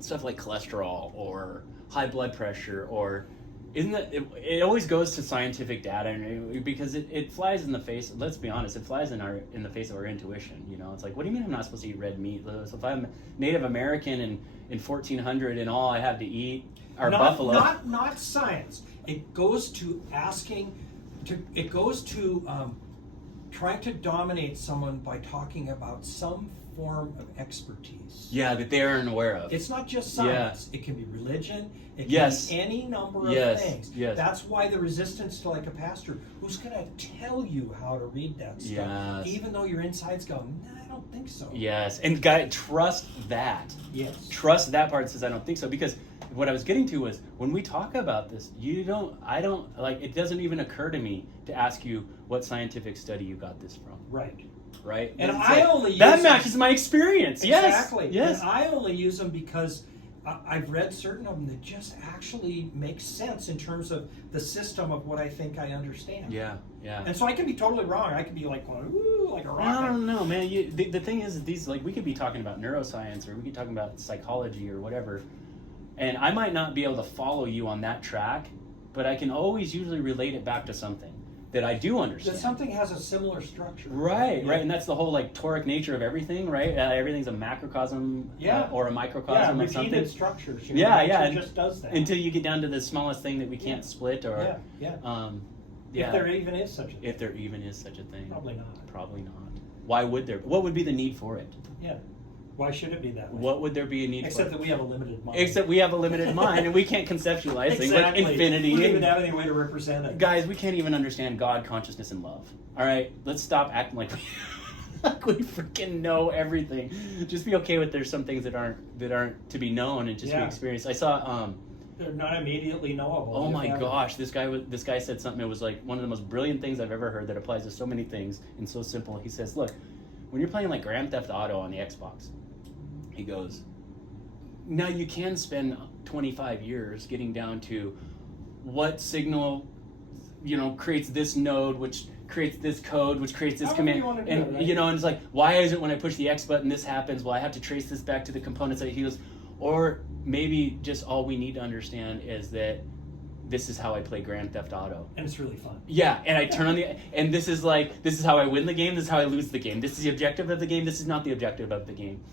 stuff like cholesterol or high blood pressure or it always goes to scientific data, and because it flies in the face. Let's be honest, it flies in the face of our intuition. It's like, what do you mean I'm not supposed to eat red meat? So if I'm Native American in 1400 and all I have to eat are buffalo. Not science. It goes to asking. It goes to trying to dominate someone by talking about some form of expertise. Yeah, that they aren't aware of. It's not just science. It can be religion. It can be any number of things. Yes. That's why the resistance to like a pastor who's going to tell you how to read that stuff, even though your insides go, nah, I don't think so. Yes, and guy, trust that. Yes. Trust that part that says I don't think so, because what I was getting to was when we talk about this, it doesn't even occur to me to ask you what scientific study you got this from. Right? And I only use that matches my experience. Exactly. Yes. And I only use them because I've read certain of them that just actually make sense in terms of the system of what I think I understand. Yeah. And so I can be totally wrong. I can be like, ooh, like a rocket. No, man. The thing is, these we could be talking about neuroscience, or we could be talking about psychology or whatever, and I might not be able to follow you on that track, but I can always usually relate it back to something that I do understand. That something has a similar structure. Right, and that's the whole toric nature of everything, right? Everything's a macrocosm or a microcosm of something. Repeated structures. Nature just does that. Until you get down to the smallest thing that we can't split, or if there even is such a thing. If there even is such a thing. Probably not. Why would there? What would be the need for it? Yeah. Why should it be that way? What would there be a need Except for? that we have a limited mind. Except we have a limited mind, and we can't conceptualize things like infinity. We don't even have any way to represent it. Guys, we can't even understand God, consciousness, and love. All right? Let's stop acting like we freaking know everything. Just be okay with there's some things that aren't to be known and just be experienced. I saw they're not immediately knowable. Oh my gosh, this guy said something. It was like one of the most brilliant things I've ever heard that applies to so many things and so simple. He says, look, when you're playing like Grand Theft Auto on the Xbox, he goes, now you can spend 25 years getting down to what signal, creates this node, which creates this code, which creates this command. And it's like, why is it when I push the X button this happens? Well, I have to trace this back to the components that he goes, or maybe just all we need to understand is that this is how I play Grand Theft Auto. And it's really fun. Yeah, and I turn on and this is how I win the game, this is how I lose the game. This is the objective of the game, this is not the objective of the game.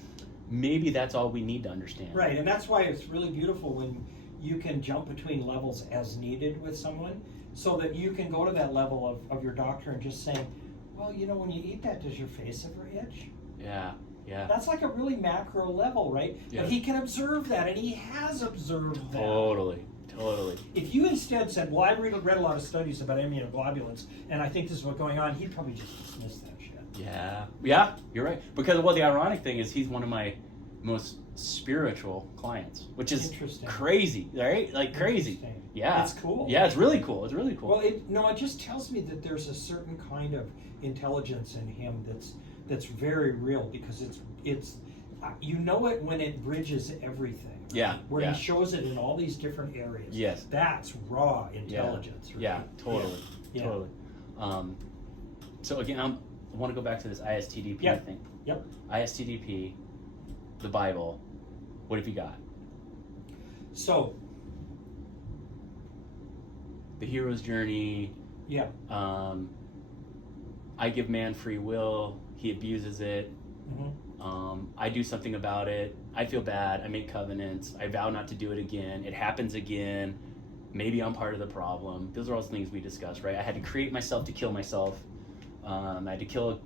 Maybe that's all we need to understand. Right, and that's why it's really beautiful when you can jump between levels as needed with someone, so that you can go to that level of your doctor and just saying, well, when you eat that, does your face ever itch? Yeah. That's like a really macro level, right? Yeah. But he can observe that, and he has observed that. Totally. If you instead said, well, I read a lot of studies about immunoglobulins, and I think this is what's going on, he'd probably just dismiss that shit. Yeah, you're right. Because, the ironic thing is he's one of my most spiritual clients, which is Interesting. crazy, right? Like crazy. Interesting. Yeah. It's cool. Yeah, it's really cool. It's really cool. Well, it just tells me that there's a certain kind of intelligence in him that's very real, because it's you know it when it bridges everything. Yeah. Where yeah. he shows it in all these different areas. Yes. That's raw intelligence. Right? Yeah, totally. Yeah. Totally. So again, I want to go back to this ISTDP thing. Yep. ISTDP, the Bible. What have you got? So, the hero's journey. yeah. I give man free will. He abuses it. Mm-hmm. I do something about it. I feel bad. I make covenants. I vow not to do it again. It happens again. Maybe I'm part of the problem. Those are all things we discussed, right? I had to create myself to kill myself. I had to kill a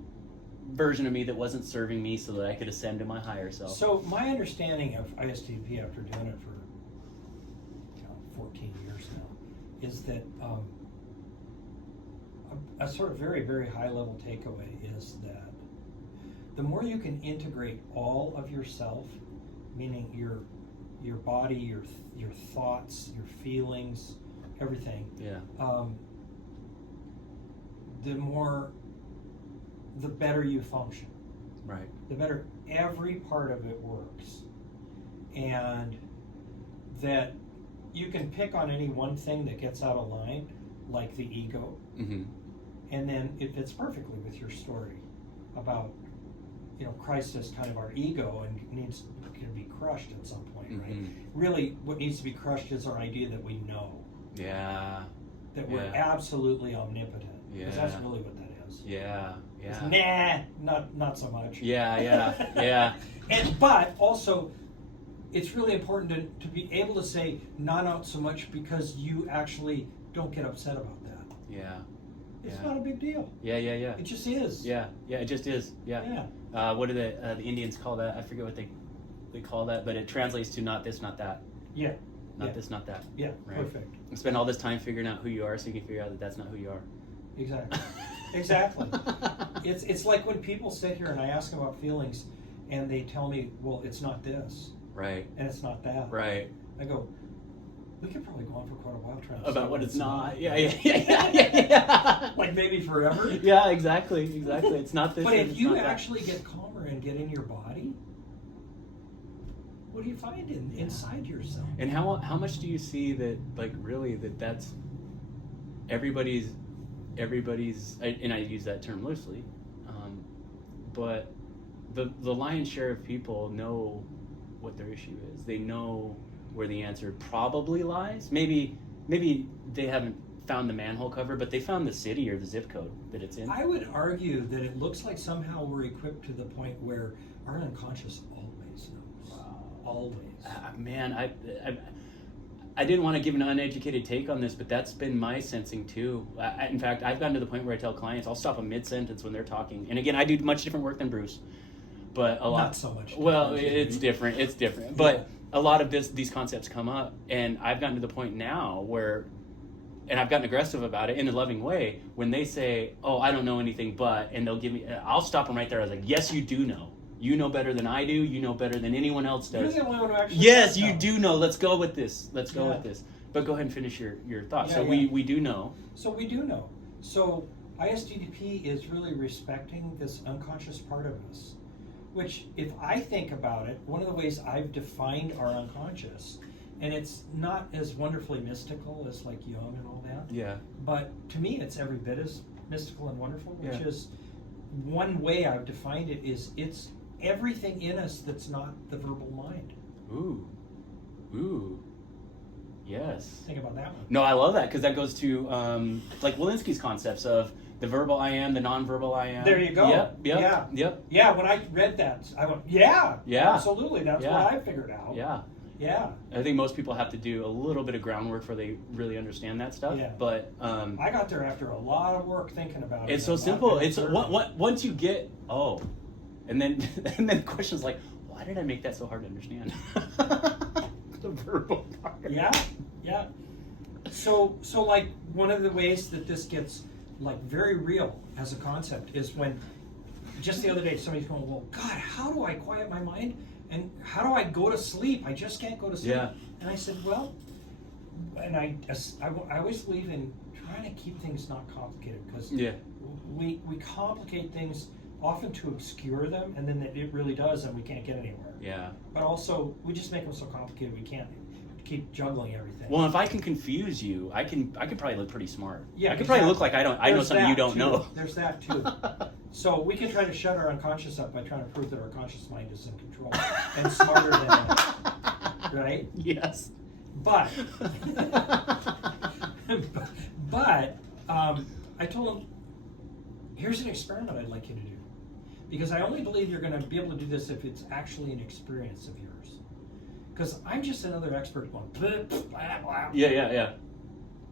version of me that wasn't serving me so that I could ascend to my higher self. So my understanding of ISTP after doing it for 14 years now is that a sort of very, very high level takeaway is that the more you can integrate all of yourself, meaning your body, your thoughts, your feelings, everything, the better you function. Right. The better every part of it works. And that you can pick on any one thing that gets out of line, like the ego, and then it fits perfectly with your story about, Christ is kind of our ego and can be crushed at some point, right? Really, what needs to be crushed is our idea that we know. Yeah. That we're absolutely omnipotent. Because that's really what that is. Yeah. Not so much. Yeah. But also, it's really important to be able to say not so much, because you actually don't get upset about that. Yeah. It's not a big deal. Yeah. It just is. Yeah, it just is. Yeah. What do the Indians call that? I forget what they call that, but it translates to not this, not that. Yeah. Not this, not that. Yeah, right? Perfect. And spend all this time figuring out who you are so you can figure out that that's not who you are. Exactly. It's like when people sit here and I ask them about feelings and they tell me, well, it's not this. Right. And it's not that. Right. I go, we could probably go on for quite a while trying to about what it's not. Yeah. Like maybe forever. Yeah, exactly. It's not this. But if you actually get calmer and get in your body, what do you find inside yourself? And how much do you see that, like, really that's everybody's, and I use that term loosely, but the lion's share of people know what their issue is. They know where the answer probably lies. Maybe they haven't found the manhole cover, but they found the city or the zip code that it's in. I would argue that it looks like somehow we're equipped to the point where our unconscious always knows. Wow. Always. Man, I didn't want to give an uneducated take on this, but that's been my sensing too. In fact, I've gotten to the point where I tell clients, I'll stop a mid-sentence when they're talking. And again, I do much different work than Bruce, but a lot. Not so much. Well, it's different. But a lot of these concepts come up, and I've gotten to the point now where, and I've gotten aggressive about it in a loving way, when they say, oh, I don't know anything but, and they'll give me, I'll stop them right there. I was like, yes, you do know. You know better than I do. You know better than anyone else does. You're the only one who actually yes, you do know. Let's go with this. But go ahead and finish your thoughts. We do know. So we do know. So ISTDP is really respecting this unconscious part of us, which, if I think about it, one of the ways I've defined our unconscious, and it's not as wonderfully mystical as like Jung and all that. Yeah. But to me, it's every bit as mystical and wonderful, which is one way I've defined it is it's everything in us that's not the verbal mind. Ooh. Yes. Think about that one. No, I love that, because that goes to like Walensky's concepts of the verbal I am, the non-verbal I am. There you go. Yep. Yeah, when I read that, I went, yeah, absolutely. That's what I figured out. Yeah. I think most people have to do a little bit of groundwork before they really understand that stuff. Yeah. But I got there after a lot of work thinking about it. It's so simple. It's once you get and then the question's like, why did I make that so hard to understand? The verbal part. Yeah. So like one of the ways that this gets like very real as a concept is when just the other day somebody's going, well, God, how do I quiet my mind? And how do I go to sleep? I just can't go to sleep. Yeah. And I said, well, and I always believe in trying to keep things not complicated, because we complicate things often to obscure them, and then it really does, and we can't get anywhere. Yeah. But also, we just make them so complicated we can't keep juggling everything. Well, if I can confuse you, I could probably look pretty smart. Yeah, I could probably look like I know something you don't too. know. There's that too. So we can try to shut our unconscious up by trying to prove that our conscious mind is in control and smarter than us, right? Yes. But I told him, here's an experiment I'd like you to do, because I only believe you're going to be able to do this if it's actually an experience of yours. Because I'm just another expert going blah, blah, blah. Yeah.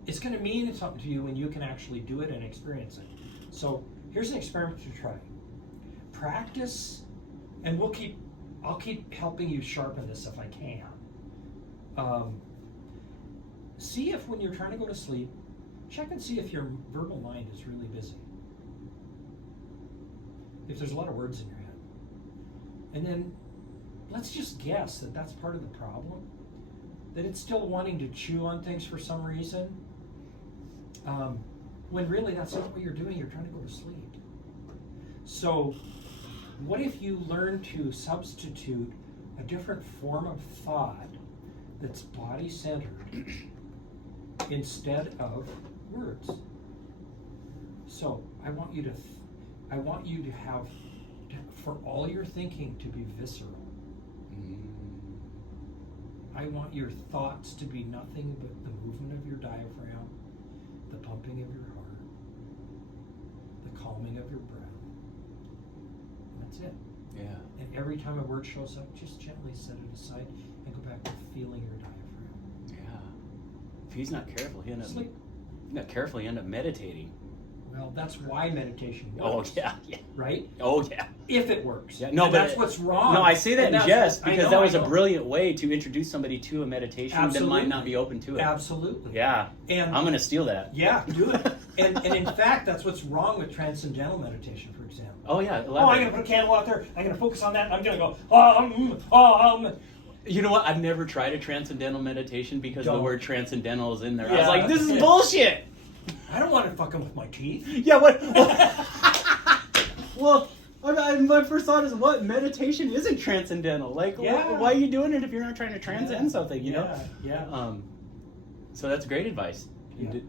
It's going to mean something to you when you can actually do it and experience it. So here's an experiment to try. Practice, and I'll keep helping you sharpen this if I can. See if when you're trying to go to sleep, check and see if your verbal mind is really busy. If there's a lot of words in your head. And then let's just guess that that's part of the problem. That it's still wanting to chew on things for some reason. When really that's not what you're doing, you're trying to go to sleep. So what if you learn to substitute a different form of thought that's body-centered instead of words? So I want you to have, for all your thinking, to be visceral. I want your thoughts to be nothing but the movement of your diaphragm, the pumping of your heart, the calming of your breath. And that's it. Yeah. And every time a word shows up, just gently set it aside and go back to feeling your diaphragm. Yeah. If he's not careful, he end up meditating. Well, that's why meditation works. Oh yeah. Right? Oh yeah. If it works. Yeah. No, and but that's what's wrong. No, I say that in jest because that was a know. brilliant way to introduce somebody to a meditation that might not be open to it. Absolutely. Yeah. And I'm going to steal that. Yeah, do it. and in fact, that's what's wrong with transcendental meditation, for example. Oh yeah. I'm going to put a candle out there. I'm going to focus on that. And I'm going to go. You know what? I've never tried a transcendental meditation because the word transcendental is in there. Yeah. I was like, this is bullshit. I don't want it fucking with my teeth. Yeah, what? Well, my first thought is, what? Meditation isn't transcendental. Like, why are you doing it if you're not trying to transcend something, you know? Yeah. So that's great advice. Yeah.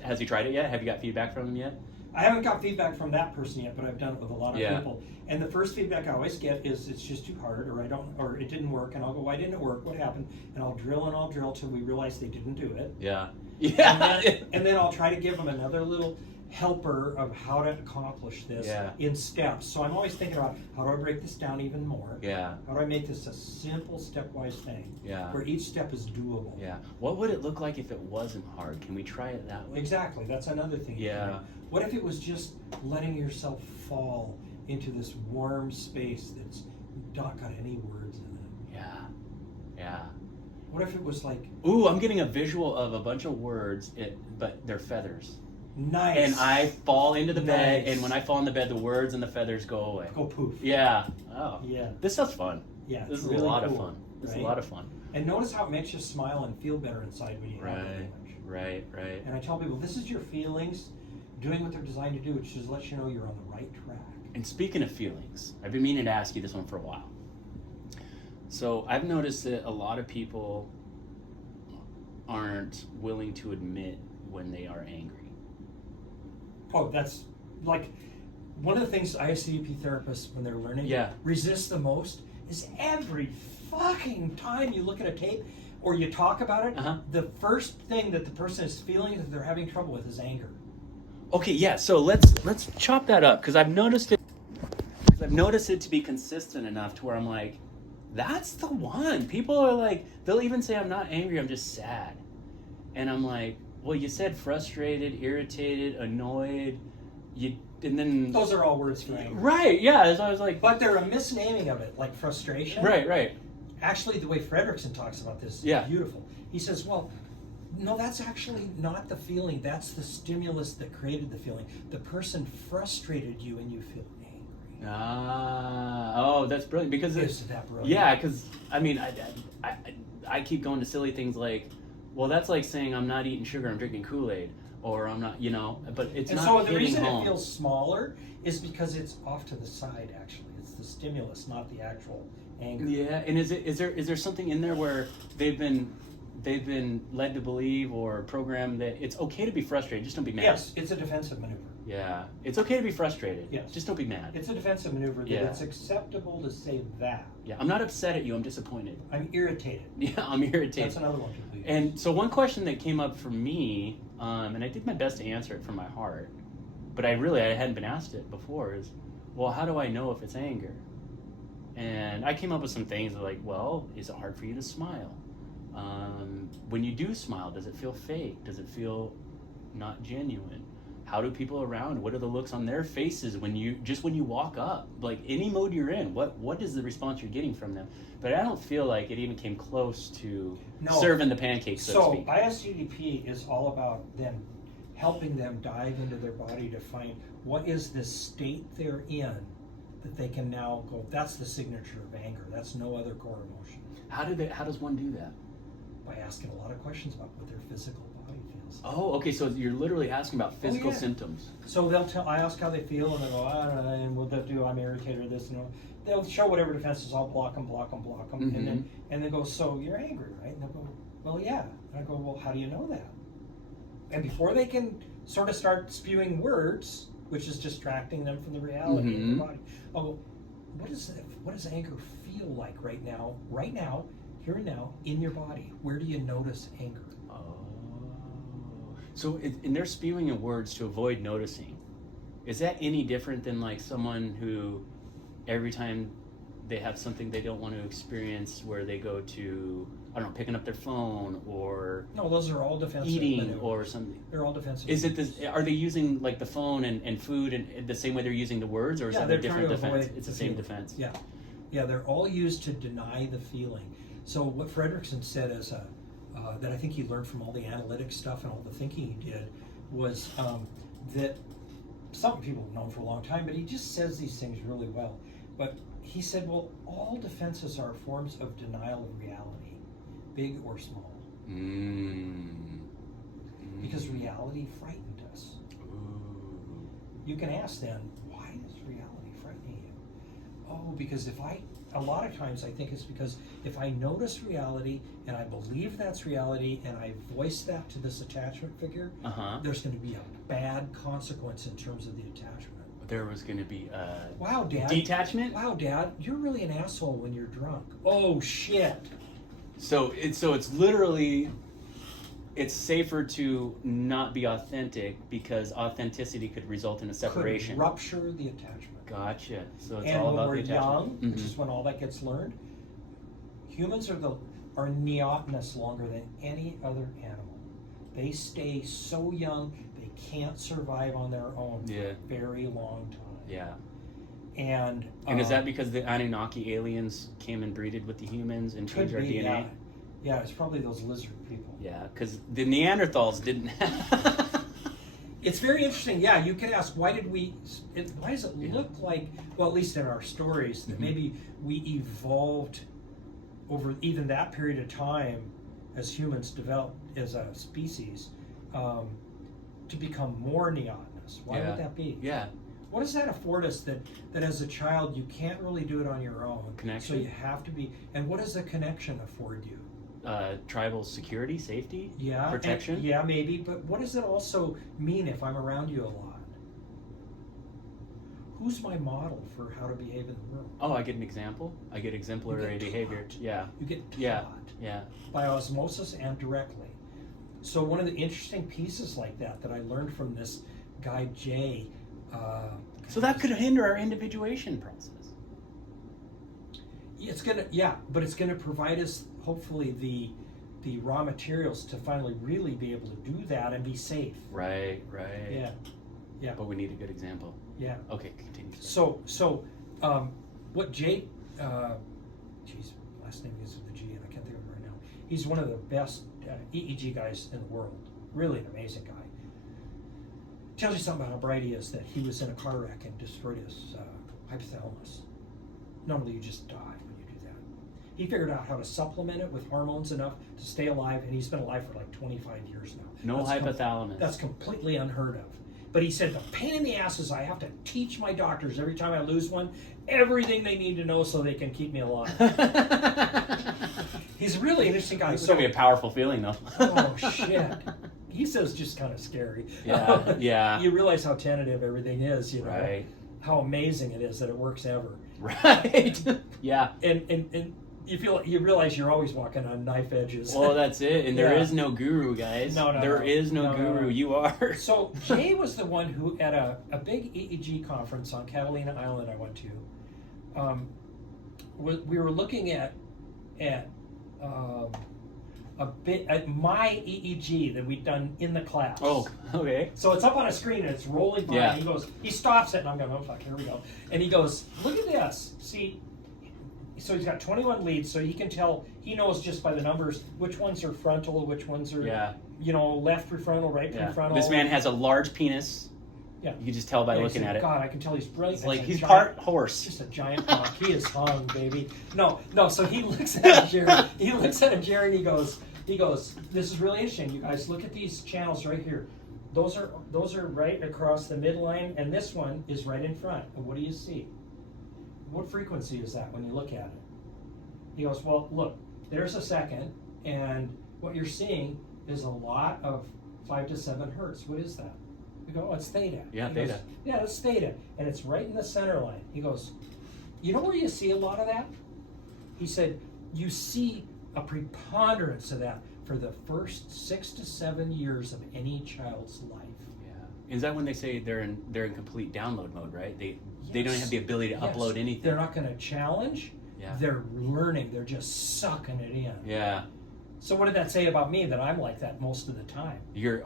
Has he tried it yet? Have you got feedback from him yet? I haven't got feedback from that person yet, but I've done it with a lot of Yeah. people. And the first feedback I always get is it's just too hard, or it didn't work, and I'll go, why didn't it work? What happened? And I'll drill till we realize they didn't do it. Yeah. Yeah. And then I'll try to give them another little helper of how to accomplish this in steps. So I'm always thinking about, how do I break this down even more? Yeah. How do I make this a simple stepwise thing? Yeah. Where each step is doable. Yeah. What would it look like if it wasn't hard? Can we try it that way? Exactly. That's another thing. Yeah. What if it was just letting yourself fall into this warm space that's not got any words in it? Yeah. Yeah. What if it was like... Ooh, I'm getting a visual of a bunch of words, but they're feathers. Nice. And I fall into the bed, and when I fall in the bed, the words and the feathers go away. Go poof. Yeah. Oh. Yeah. This stuff's fun. Yeah. This is really a lot cool, of fun. This right? is a lot of fun. And notice how it makes you smile and feel better inside when you have the image. Right. And I tell people, this is your feelings doing what they're designed to do, which just lets you know you're on the right track. And speaking of feelings, I've been meaning to ask you this one for a while. So I've noticed that a lot of people aren't willing to admit when they are angry. Oh, that's like one of the things ICP therapists, when they're learning, resist the most is every fucking time you look at a tape or you talk about it, the first thing that the person is feeling that they're having trouble with is anger. Okay, yeah. So let's chop that up, because I've noticed it. I've noticed it to be consistent enough to where I'm like, that's the one. People are like, they'll even say I'm not angry, I'm just sad, and I'm like, well, you said frustrated, irritated, annoyed, and then those are all words for anger. Right? Yeah. So I was like, but they're a misnaming of it, like frustration. Right. Actually, the way Fredrickson talks about this is beautiful. He says, well, no, that's actually not the feeling. That's the stimulus that created the feeling. The person frustrated you and you feel angry. Oh, that's brilliant because Is that brilliant? Yeah, because I mean, I keep going to silly things like, well, that's like saying I'm not eating sugar, I'm drinking Kool-Aid, or I'm not, but it's And not so the hitting reason home. it feels smaller is because it's off to the side. Actually, it's the stimulus, not the actual anger. Yeah, and is there something in there where they've been led to believe or programmed that it's okay to be frustrated, just don't be mad? Yes, it's a defensive maneuver. Yeah, it's okay to be frustrated. Yes. Just don't be mad. It's a defensive maneuver that it's acceptable to say that. Yeah, I'm not upset at you, I'm disappointed. I'm irritated. Yeah, I'm irritated. That's another one people use. And so one question that came up for me, and I did my best to answer it from my heart, but I hadn't been asked it before, is, well, how do I know if it's anger? And I came up with some things like, well, is it hard for you to smile? When you do smile, does it feel fake? Does it feel not genuine? How do people around, what are the looks on their faces when you walk up? Like any mode you're in, what is the response you're getting from them? But I don't feel like it even came close to serving the pancakes, so to speak. So ISGDP is all about them helping them dive into their body to find what is the state they're in that they can now go, that's the signature of anger. That's no other core emotion. How does one do that? By asking a lot of questions about what their physical body feels like. Oh, okay, so you're literally asking about physical symptoms. So I ask how they feel, and they go, and what they'll do, I'm irritated or this, they'll show whatever defenses, I'll block them, Mm-hmm. and they go, so you're angry, right? And they'll go, well, yeah. And I go, well, how do you know that? And before they can sort of start spewing words, which is distracting them from the reality of their body, I'll go, what does anger feel like right now, here and now, in your body? Where do you notice anger? Oh. So in their spewing of words to avoid noticing, is that any different than like someone who every time they have something they don't want to experience where they go to, I don't know, picking up their phone or No, those are all defensive eating maneuvers. or something? They're all defensive. Is it this? Are they using like the phone and food and the same way they're using the words, or is that a different defense? It's the same defense. Yeah, they're all used to deny the feeling. So what Fredrickson said as that I think he learned from all the analytic stuff and all the thinking he did was that some people have known for a long time, but he just says these things really well. But he said, well, all defenses are forms of denial of reality, big or small. Because reality frightened us. Ooh. You can ask then, why is reality frightening you? Oh, because a lot of times I think it's because if I notice reality and I believe that's reality and I voice that to this attachment figure, there's going to be a bad consequence in terms of the attachment. There was going to be Wow, Dad. detachment? Wow, Dad, you're really an asshole when you're drunk. Oh, shit. So it's literally, it's safer to not be authentic because authenticity could result in a separation. Could rupture the attachment. Gotcha. So it's And all when about we're the attachment. young, which is when all that gets learned, humans are neotenous longer than any other animal. They stay so young they can't survive on their own for a very long time. Yeah. And is that because the Anunnaki aliens came and breeded with the humans and changed our DNA? Yeah, it's probably those lizard people. Yeah, because the Neanderthals didn't have. It's very interesting. Yeah, you can ask, why does it look like, well, at least in our stories, that maybe we evolved over even that period of time as humans developed as a species to become more neotenous. Why would that be? Yeah. What does that afford us that as a child you can't really do it on your own? Connection. So you have to be, and what does a connection afford you? Tribal security, safety, yeah, protection. Yeah, maybe, but what does it also mean if I'm around you a lot? Who's my model for how to behave in the room? Oh, I get an example. I get exemplary behavior. Yeah. You get taught. Yeah. By osmosis and directly. So one of the interesting pieces like that I learned from this guy Jay. So that could hinder our individuation process. But it's gonna provide us hopefully the raw materials to finally really be able to do that and be safe. Right. Yeah. But we need a good example. Yeah. Okay, continue. So what Jay, last name is with a G and I can't think of it right now. He's one of the best EEG guys in the world. Really an amazing guy. Tells you something about how bright he is, that he was in a car wreck and destroyed his hypothalamus. normally you just die when you do that. He figured out how to supplement it with hormones enough to stay alive, and he's been alive for like 25 years now. No hypothalamus. That's completely unheard of. But he said the pain in the ass is I have to teach my doctors every time I lose one everything they need to know so they can keep me alive. He's a really interesting guy. It's going to be a powerful feeling, though. Oh, shit. He says just kind of scary. Yeah, yeah. You realize how tentative everything is, you know. Right. How amazing it is that it works ever. Right. Yeah. And you realize you're always walking on knife edges. Well, that's it. And there Yeah. is no guru, guys. No. There is no guru. No. You are. So Jay was the one who, at a big EEG conference on Catalina Island I went to, we were looking at my EEG that we'd done in the class. Oh, okay. So it's up on a screen and it's rolling by. Yeah. And he stops it, and I'm going, oh fuck, here we go. And he goes, look at this. See, so he's got 21 leads, so he can tell, he knows just by the numbers which ones are frontal, which ones are, left prefrontal, right prefrontal. This man has a large penis. Yeah. You can just tell by looking at it. God, I can tell he's brilliant. It's like he's part horse. Just a giant cock. He is hung, baby. No. So he looks at Jerry. And he goes, this is really interesting. You guys look at these channels right here. Those are right across the midline, and this one is right in front. And what do you see? What frequency is that when you look at it? He goes, well, look, there's a second, and what you're seeing is a lot of 5 to 7 hertz. What is that? We go, oh, it's theta. Yeah, He theta. goes, yeah, it's theta, and it's right in the center line. He goes, you know where you see a lot of that? He said, you see a preponderance of that for the first 6 to 7 years of any child's life. Yeah. Is that when they say they're in complete download mode, right? They don't have the ability to upload anything. They're not going to challenge. Yeah. They're learning. They're just sucking it in. Yeah. So what did that say about me? That I'm like that most of the time. You're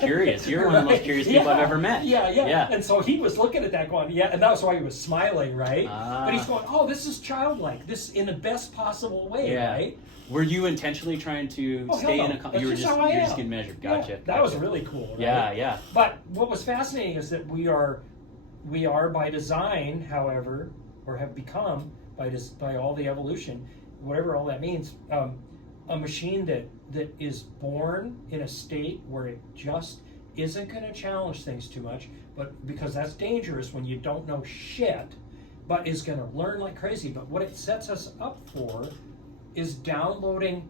curious. You're one of the most curious people I've ever met. Yeah. And so he was looking at that going, yeah, and that was why he was smiling, right? But he's going, oh, this is childlike. This in the best possible way, right? Were you intentionally trying to stay in a? That's You were just how I you're am. just getting measured. Gotcha. Yeah, that was really cool. Right? Yeah. But what was fascinating is that we are by design, however, or have become by all the evolution, whatever all that means, a machine that is born in a state where it just isn't going to challenge things too much, but because that's dangerous when you don't know shit, but is going to learn like crazy. But what it sets us up for is downloading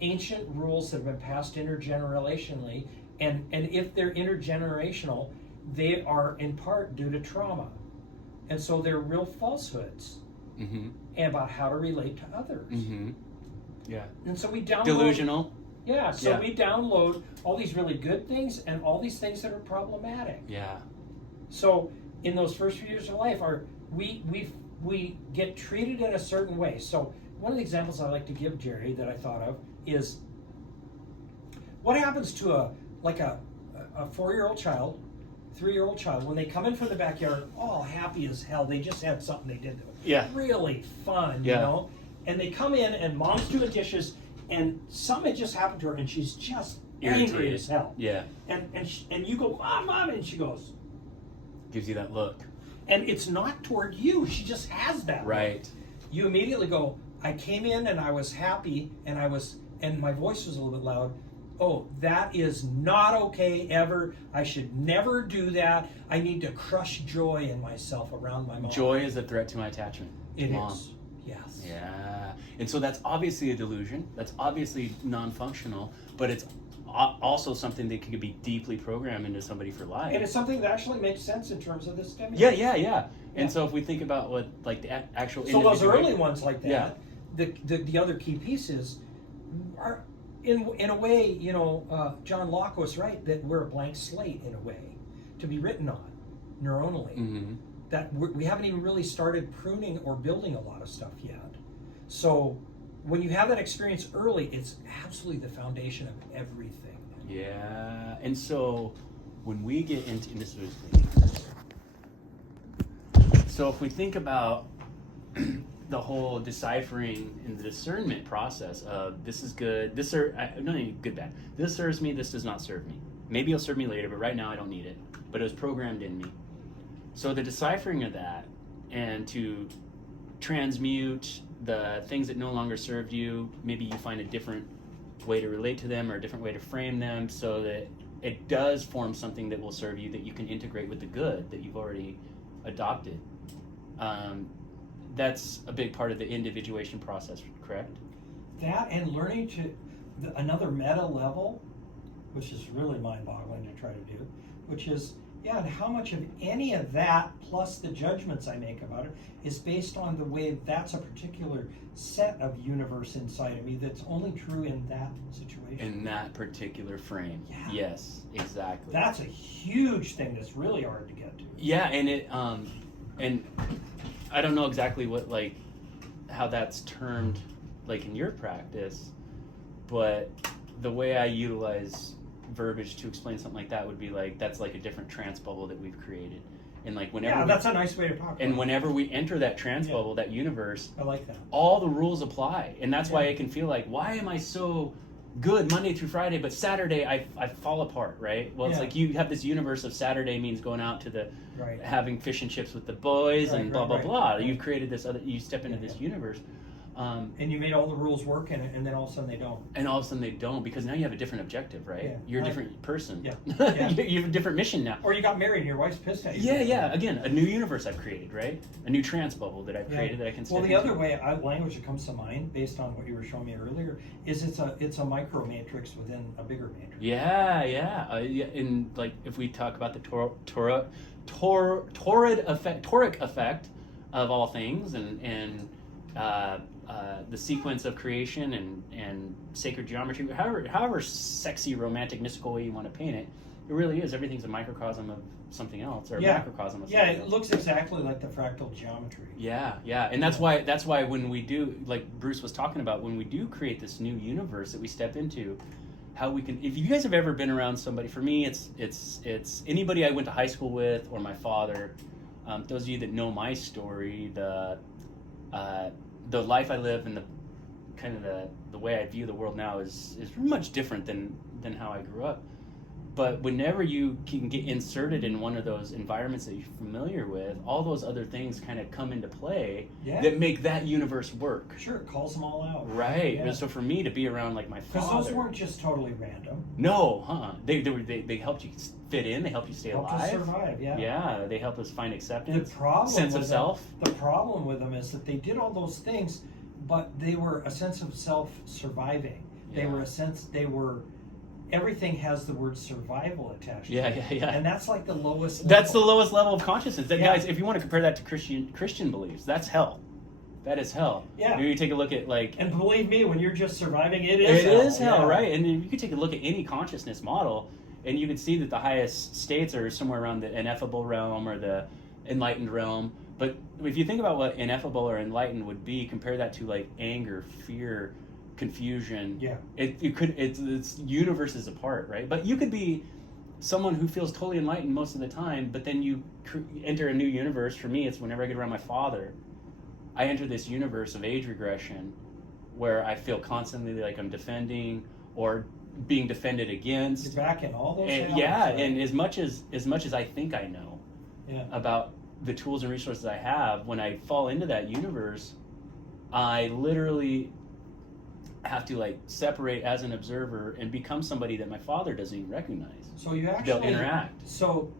ancient rules that have been passed intergenerationally, and if they're intergenerational, they are in part due to trauma, and so they're real falsehoods about how to relate to others. Yeah. And so we download Delusional. Yeah. So we download all these really good things and all these things that are problematic. Yeah. So in those first few years of life, we get treated in a certain way. So one of the examples I like to give, Jerry, that I thought of is what happens to a 4-year-old child, 3-year-old child, when they come in from the backyard, all happy as hell. They just had something they did that was really fun, you know? And they come in and mom's doing dishes and something just happened to her and she's just angry as hell. Yeah. And you go, ah, Mom, and she goes. Gives you that look. And it's not toward you. She just has that Right. look. You immediately go, I came in and I was happy and my voice was a little bit loud. Oh, that is not okay ever. I should never do that. I need to crush joy in myself around my mom. Joy is a threat to my attachment. It Mom. is. Yes. Yeah. And so that's obviously a delusion. That's obviously non-functional, but it's also something that could be deeply programmed into somebody for life. And it's something that actually makes sense in terms of the stimulus. Yeah. And so if we think about what like the actual so those early ones like that, Yeah. the other key pieces are in a way, you know, John Locke was right that we're a blank slate in a way to be written on neuronally. That we haven't even really started pruning or building a lot of stuff yet. So when you have that experience early, it's absolutely the foundation of everything. Yeah. And so when we get into this, so if we think about the whole deciphering and the discernment process of this is good, not even good, bad. This serves me, this does not serve me. Maybe it'll serve me later, but right now I don't need it. But it was programmed in me. So the deciphering of that and to transmute the things that no longer serve you. Maybe you find a different way to relate to them or a different way to frame them so that it does form something that will serve you, that you can integrate with the good that you've already adopted. That's a big part of the individuation process, correct? That and learning to another meta level, which is really mind-boggling to try to do, which is, yeah, and how much of any of that plus the judgments I make about it is based on the way that's a particular set of universe inside of me that's only true in that situation. In that particular frame. Yeah. Yes, exactly. That's a huge thing that's really hard to get to. Yeah, and it and I don't know exactly what, like, how that's termed, like, in your practice, but the way I utilize verbiage to explain something like that would be like, that's like a different trance bubble that we've created. And like whenever that's a nice way to talk about and it. whenever we enter that trance bubble, that universe, I like that. all the rules apply. And that's why I can feel like, why am I so good Monday through Friday, but Saturday I fall apart, right? Well, it's like you have this universe of Saturday means going out to the having fish and chips with the boys and blah blah blah. You've created this other, you step into this universe. And you made all the rules work, and then all of a sudden they don't. And all of a sudden they don't, because now you have a different objective, right? Yeah. You're a different person. Yeah. You have a different mission now. Or you got married and your wife's pissed at you. Yeah. Again, a new universe I've created, right? A new trance bubble that I've created that I can step Well, the into. other way, language that comes to mind, based on what you were showing me earlier, is it's a micro matrix within a bigger matrix. And like if we talk about the toric effect of all things, and the sequence of creation and sacred geometry, however sexy, romantic, mystical way you want to paint it, it really is. Everything's a microcosm of something else, or a macrocosm of something else. Yeah, it looks exactly like the fractal geometry. Yeah, and that's why when we do, like Bruce was talking about, when we do create this new universe that we step into, how we can. If you guys have ever been around somebody, for me, it's anybody I went to high school with, or my father. Those of you that know my story, the life I live and the kind of the way I view the world now is much different than how I grew up. But whenever you can get inserted in one of those environments that you're familiar with, all those other things kind of come into play that make that universe work. Sure, it calls them all out. Right. Yeah. So for me to be around like my father, because those weren't just totally random. No, they helped you fit in. They helped you stay alive. Helped us survive. Yeah. Yeah. They help us find acceptance. The problem sense of self. The problem with them is that they did all those things, but they were a sense of self surviving. They were everything has the word survival attached to it. Yeah. And that's like the lowest level. That's the lowest level of consciousness. Guys, if you want to compare that to Christian beliefs, that's hell. That is hell. Yeah. You take a look at And believe me, when you're just surviving, it is hell, right? And you can take a look at any consciousness model, and you can see that the highest states are somewhere around the ineffable realm or the enlightened realm. But if you think about what ineffable or enlightened would be, compare that to like anger, fear, confusion. Yeah. It's universes apart, right? But you could be someone who feels totally enlightened most of the time, but then you enter a new universe. For me, it's whenever I get around my father, I enter this universe of age regression where I feel constantly like I'm defending or being defended against. You're back in all those and as much as I think I know about the tools and resources I have, when I fall into that universe, I literally have to like separate as an observer and become somebody that my father doesn't even recognize. So you actually they'll interact. So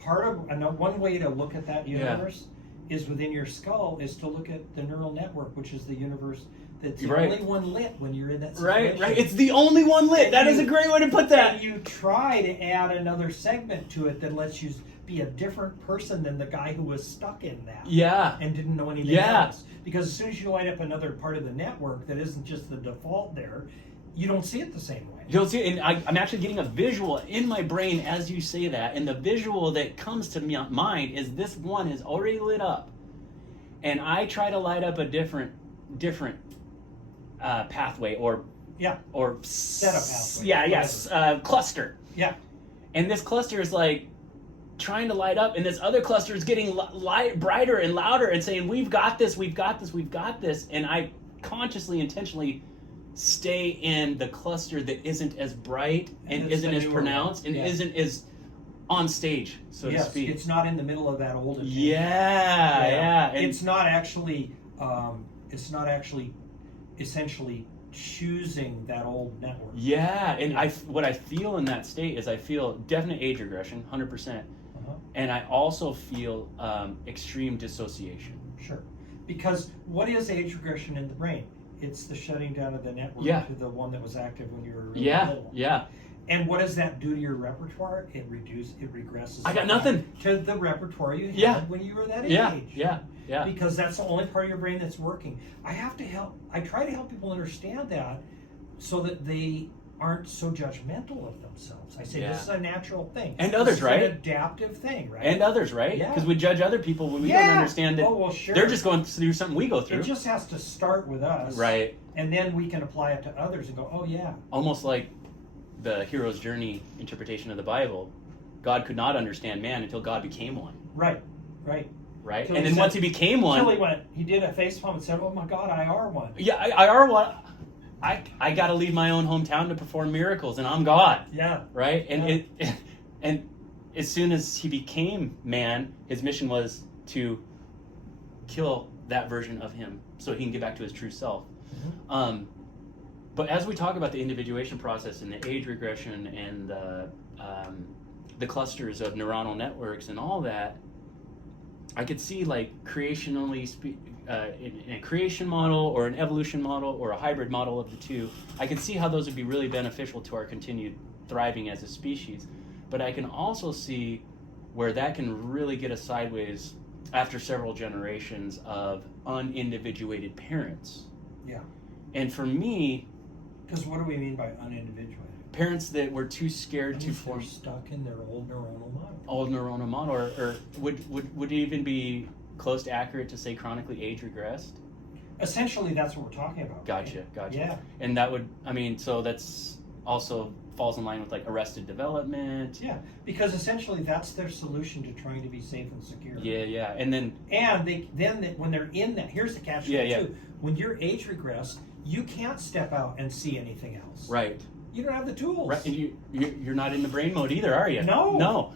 part of one way to look at that universe is within your skull is to look at the neural network, which is the universe that's the only one lit when you're in that situation. Right. It's the only one lit. That is a great way to put that. And you try to add another segment to it that lets you be a different person than the guy who was stuck in that. Yeah. And didn't know anything else. Because as soon as you light up another part of the network that isn't just the default there, you don't see it the same way. You don't see it, and I'm actually getting a visual in my brain as you say that, and the visual that comes to mind is this one is already lit up, and I try to light up a different pathway or set of pathways. Cluster. Yeah. And this cluster is like trying to light up, and this other cluster is getting brighter and louder and saying, we've got this, and I consciously, intentionally stay in the cluster that isn't as bright and isn't as pronounced and isn't as on stage, so to speak. It's not in the middle of that old. Yeah. And it's not actually it's not actually essentially choosing that old network. Yeah, and what I feel in that state is I feel definite age regression, 100%, and I also feel extreme dissociation. Sure, because what is age regression in the brain? It's the shutting down of the network to the one that was active when you were really little. Yeah. And what does that do to your repertoire? It regresses. I got nothing to the repertoire you had when you were that age. Yeah. Because that's the only part of your brain that's working. I try to help people understand that so that they aren't so judgmental of themselves. I say this is a natural thing. And others, right? An adaptive thing, right? And others, right? Yeah. Because we judge other people when we don't understand that sure. They're just going through something we go through. It just has to start with us. Right. And then we can apply it to others and go, oh yeah. Almost like the hero's journey interpretation of the Bible. God could not understand man until God became one. Right. And then once he became one, he did a facepalm and said, oh my God, I are one. Yeah, I are one. I got to leave my own hometown to perform miracles, and I'm God. Yeah. Right? And and as soon as he became man, his mission was to kill that version of him so he can get back to his true self. Mm-hmm. But as we talk about the individuation process and the age regression and the clusters of neuronal networks and all that, I could see like creationally in a creation model or an evolution model or a hybrid model of the two, I can see how those would be really beneficial to our continued thriving as a species. But I can also see where that can really get us sideways after several generations of unindividuated parents. Yeah. And for me... Because what do we mean by unindividuated? Parents that were too scared to form... stuck in their old neuronal model. Old neuronal model, or would it even be close to accurate to say chronically age regressed? Essentially, that's what we're talking about. Gotcha. Yeah. And that would, so that's also falls in line with like arrested development. Yeah, because essentially that's their solution to trying to be safe and secure. Yeah. And then when they're in that, here's the catch too. When you're age regressed, you can't step out and see anything else. Right. You don't have the tools. Right, and you're not in the brain mode either, are you? No.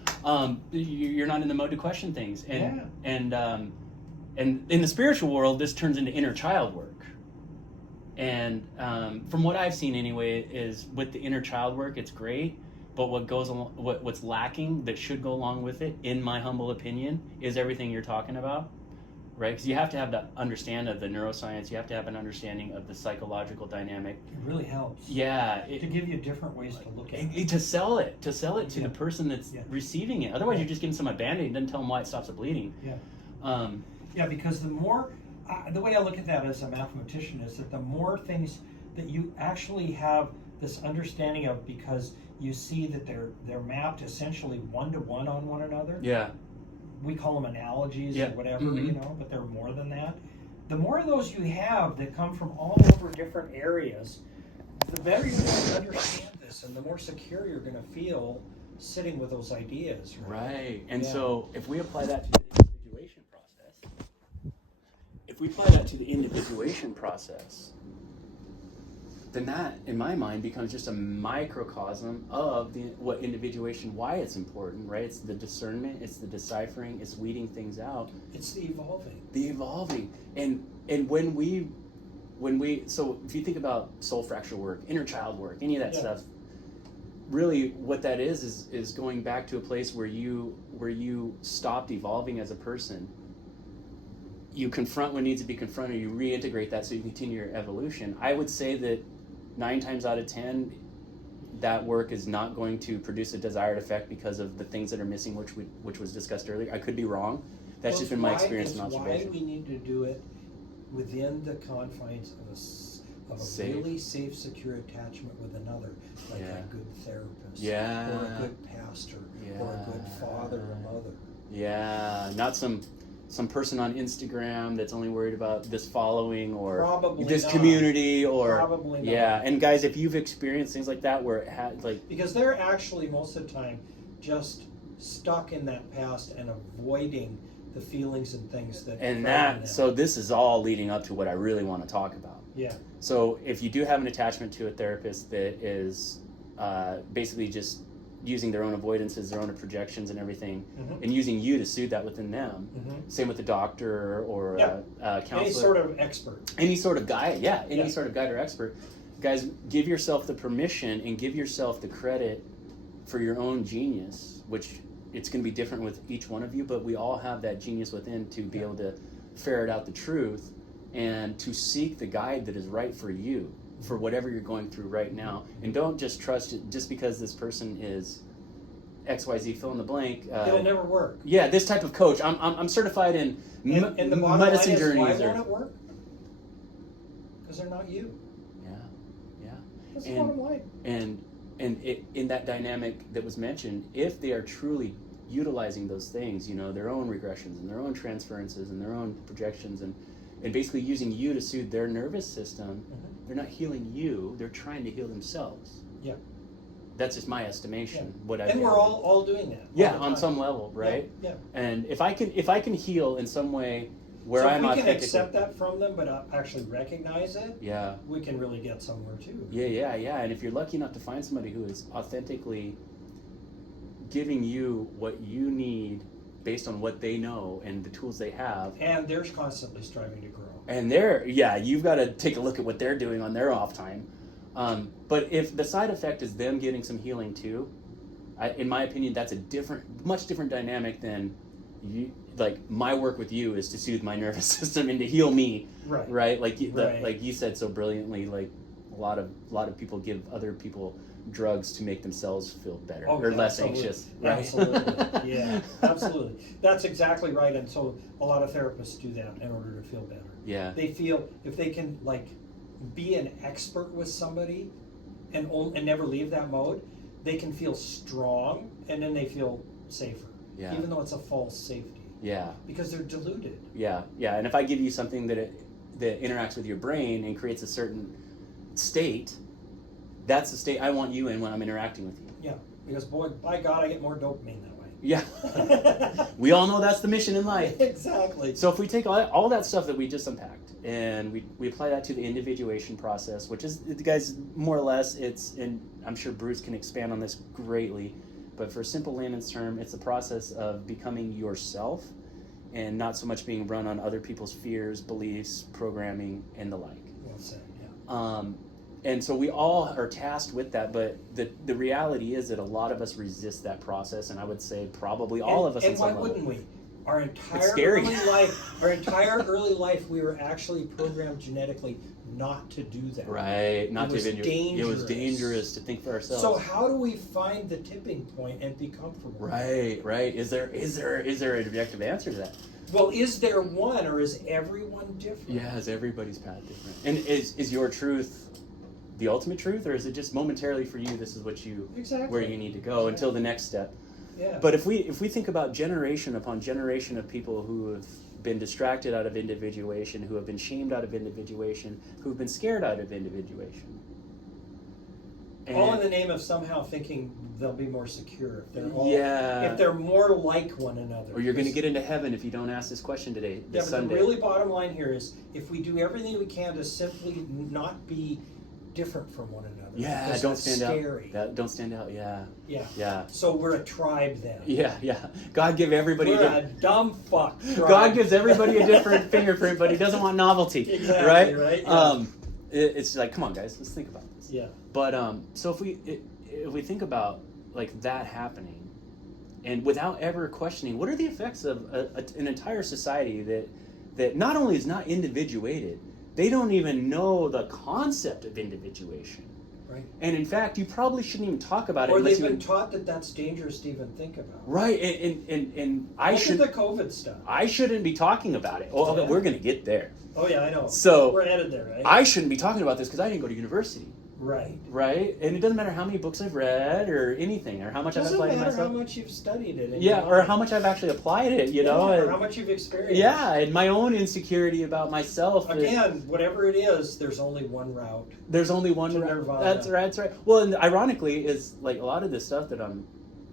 You're not in the mode to question things, and in the spiritual world, this turns into inner child work. And from what I've seen, anyway, is with the inner child work, it's great. But what's lacking that should go along with it, in my humble opinion, is everything you're talking about. Right, because you have to have the understanding of the neuroscience. You have to have an understanding of the psychological dynamic. It really helps. Yeah, to give you different ways to look at it. To sell it to the person that's receiving it. Otherwise, you're just giving someone a Band-Aid and doesn't tell them why it stops the bleeding. Yeah. Because the more, the way I look at that as a mathematician is that the more things that you actually have this understanding of, because you see that they're mapped essentially one-to-one on one another. Yeah. We call them analogies or whatever, but they're more than that. The more of those you have that come from all over different areas, the better you're going to understand this and the more secure you're going to feel sitting with those ideas. Right. And so if we apply that to the individuation process, then that, in my mind, becomes just a microcosm of what individuation, why it's important, right? It's the discernment, it's the deciphering, it's weeding things out. It's the evolving. And when we so if you think about soul fracture work, inner child work, any of that stuff, really what that is going back to a place where you stopped evolving as a person. You confront what needs to be confronted, you reintegrate that so you continue your evolution. I would say that 9 times out of 10, that work is not going to produce a desired effect because of the things that are missing, which was discussed earlier. I could be wrong. That's just been my experience and observation. Why we need to do it within the confines of a really safe, secure attachment with another, like a good therapist, or a good pastor, or a good father or mother. Yeah, not some person on Instagram that's only worried about this following or Probably this not. Community or Probably not. Yeah, and guys, if you've experienced things like that where it had because they're actually most of the time just stuck in that past and avoiding the feelings and things that so this is all leading up to what I really want to talk about. Yeah. So if you do have an attachment to a therapist that is basically just using their own avoidances, their own projections and everything, and using you to soothe that within them. Same with the doctor or a counselor. Any sort of expert. Any sort of guide, any sort of guide or expert. Guys, give yourself the permission and give yourself the credit for your own genius, which it's going to be different with each one of you, but we all have that genius within to be able to ferret out the truth and to seek the guide that is right for you, for whatever you're going through right now. And don't just trust it just because this person is XYZ, fill in the blank. It'll never work. Yeah, this type of coach. I'm certified in And the bottom medicine line is, journeys. why won't it work? Because they're not you. Yeah. That's the bottom line. And in that dynamic that was mentioned, if they are truly utilizing those things, their own regressions and their own transferences and their own projections and basically using you to soothe their nervous system, they're not healing you, they're trying to heal themselves. Yeah. That's just my estimation. And we're all doing that. Yeah, on some level, right? Yeah. And if I can heal in some way where so I'm if we can authentically, accept that from them, but actually recognize it, yeah, we can really get somewhere too. Yeah. And if you're lucky enough to find somebody who is authentically giving you what you need based on what they know and the tools they have, and they're constantly striving to grow. And you've got to take a look at what they're doing on their off time. But if the side effect is them getting some healing too, in my opinion, that's a much different dynamic than you. Like my work with you is to soothe my nervous system and to heal me, right? Like you said so brilliantly. Like a lot of people give other people drugs to make themselves feel better or less anxious. Right? Absolutely, yeah, absolutely. That's exactly right. And so a lot of therapists do that in order to feel better. Yeah, they feel if they can be an expert with somebody and never leave that mode, they can feel strong and then they feel safer, even though it's a false safety. Yeah, because they're deluded. Yeah. And if I give you something that interacts with your brain and creates a certain state, that's the state I want you in when I'm interacting with you. Yeah, because by God, I get more dopamine that way. Yeah, we all know that's the mission in life. Exactly. So if we take all that stuff that we just unpacked and we apply that to the individuation process, which is, guys, more or less, and I'm sure Bruce can expand on this greatly, but for a simple layman's term, it's the process of becoming yourself and not so much being run on other people's fears, beliefs, programming, and the like. Well said, yeah. And so we all are tasked with that, but the reality is that a lot of us resist that process, and I would say probably all of us. And why wouldn't we? Our entire early life, we were actually programmed genetically not to do that. Right, It was dangerous to think for ourselves. So how do we find the tipping point and be comfortable? Right. Is there an objective answer to that? Well, is there one, or is everyone different? Yeah, is everybody's path different? And is your truth the ultimate truth, or is it just momentarily for you? This is where you need to go until the next step. Yeah. But if we think about generation upon generation of people who have been distracted out of individuation, who have been shamed out of individuation, who have been scared out of individuation, all in the name of somehow thinking they'll be more secure if they're more like one another. Or you're going to get into heaven if you don't ask this question today. This Sunday. The really bottom line here is if we do everything we can to simply not be different from one another. Yeah, don't stand out. Don't stand out. Yeah. So we're a tribe then. Yeah. God give everybody. We're a dumb fuck. Tribe. God gives everybody a different fingerprint, but He doesn't want novelty. Exactly. Right. Yeah. It's like, come on, guys, let's think about this. Yeah. But so if we think about like that happening, and without ever questioning, what are the effects of an entire society that not only is not individuated, they don't even know the concept of individuation. Right. And in fact, you probably shouldn't even talk about it. Or they've been taught that that's dangerous to even think about. Right. And Look at the COVID stuff. I shouldn't be talking about it. Oh, we're going to get there. Oh yeah, I know. So we're headed there, right? I shouldn't be talking about this because I didn't go to university. Right. And it doesn't matter how many books I've read or anything, or how much I've applied it myself. Doesn't matter how much you've studied it. Or how much I've actually applied it, or how much you've experienced. Yeah, and my own insecurity about myself. Again, whatever it is, there's only one route. There's only one route. Nirvana. That's right. Well, and ironically, is like a lot of this stuff that I'm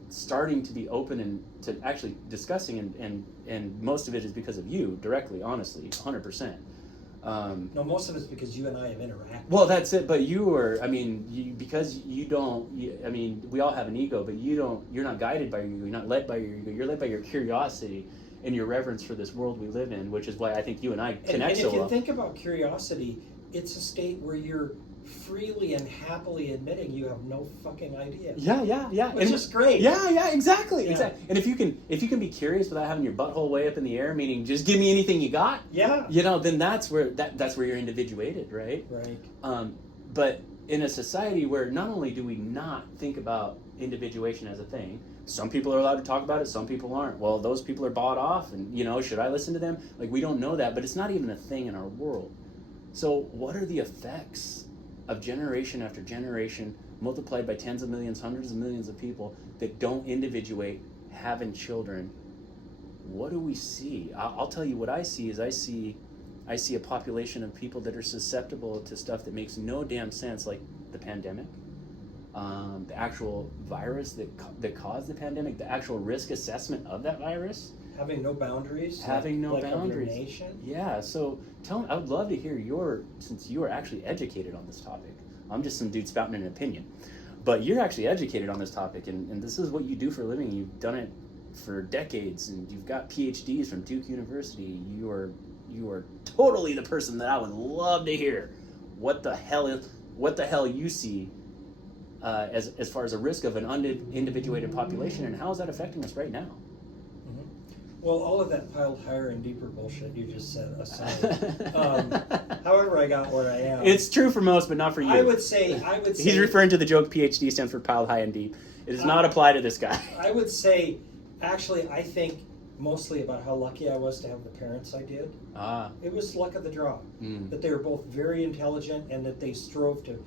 starting to be open and to actually discussing, and most of it is because of you directly, honestly, 100%. No, most of it's because you and I have interacted. Well, that's it. But you were, we all have an ego, but you're not guided by your ego. You're not led by your ego. You're led by your curiosity. and your reverence for this world we live in, which is why I think you and I connect so well. And if you think about curiosity, it's a state where you're freely and happily admitting you have no fucking idea. Yeah. Which is great. Yeah, exactly. Yeah. And if you can be curious without having your butthole way up in the air, meaning just give me anything you got. Yeah. Then that's where you're individuated, right? Right. But in a society where not only do we not think about individuation as a thing, some people are allowed to talk about it, some people aren't. Well, those people are bought off, and should I listen to them? Like, we don't know that, but it's not even a thing in our world. So what are the effects of generation after generation multiplied by tens of millions, hundreds of millions of people that don't individuate, having children? What do we see? I'll tell you what I see is I see a population of people that are susceptible to stuff that makes no damn sense, like the pandemic, the actual virus that caused the pandemic, the actual risk assessment of that virus. Having no boundaries. Having no boundaries. Of your nation. Yeah, so tell me, I would love to hear since you are actually educated on this topic. I'm just some dude spouting an opinion. But you're actually educated on this topic, and this is what you do for a living. You've done it for decades, and you've got PhDs from Duke University. You are totally the person that I would love to hear what the hell you see as far as a risk of an individuated population, and how is that affecting us right now? Well, all of that piled higher and deeper bullshit you just said aside. However, I got where I am. It's true for most, but not for you. I would say. He's referring to the joke PhD stands for piled high and deep. It does not apply to this guy. I would say, actually, I think mostly about how lucky I was to have the parents I did. It was luck of the draw. That they were both very intelligent and that they strove to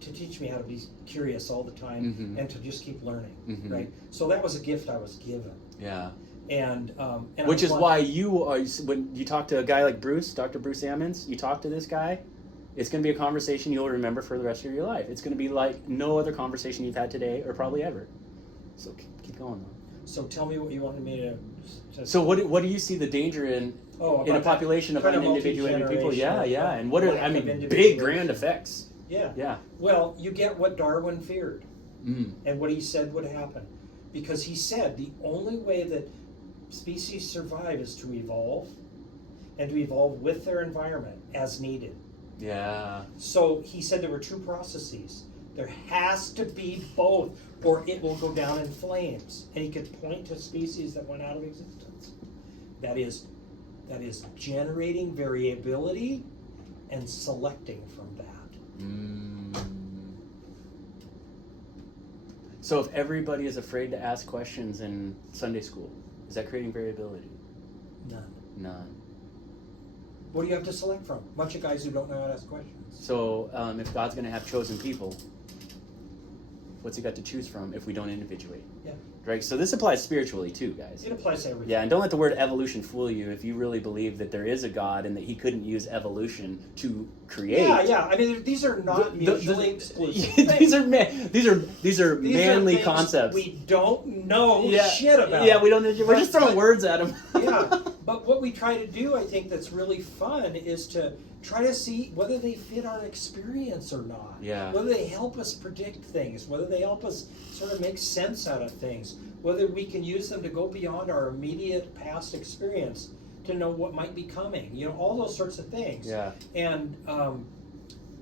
teach me how to be curious all the time and to just keep learning. Right. So that was a gift I was given. Yeah. And which is why you are, when you talk to a guy like Bruce, Dr. Bruce Ammons, you talk to this guy, it's going to be a conversation you'll remember for the rest of your life. It's going to be like no other conversation you've had today or probably ever. So keep going though. So tell me what you wanted me to So what do you see the danger in a population of unindividuated people? Yeah. And what are big grand effects? Yeah. Well, you get what Darwin feared and what he said would happen, because he said the only way that species survive is to evolve, and to evolve with their environment as needed. Yeah. So he said there were two processes. There has to be both, or it will go down in flames. And he could point to species that went out of existence. That is generating variability and selecting from that. So if everybody is afraid to ask questions in Sunday school, is that creating variability? None. What do you have to select from? A bunch of guys who don't know how to ask questions. So if God's going to have chosen people, what's he got to choose from if we don't individuate? Yeah. Right? So this applies spiritually too, guys. It applies to everything. Yeah, and don't let the word evolution fool you if you really believe that there is a God and that he couldn't use evolution to create. Yeah. I mean, these are not mutually exclusive. These are manly concepts. We don't know shit about. Yeah, we don't. We're just throwing words at them. Yeah, but what we try to do, I think, that's really fun is to try to see whether they fit our experience or not. Yeah. Whether they help us predict things, whether they help us sort of make sense out of things, whether we can use them to go beyond our immediate past experience to know what might be coming. All those sorts of things. Yeah. And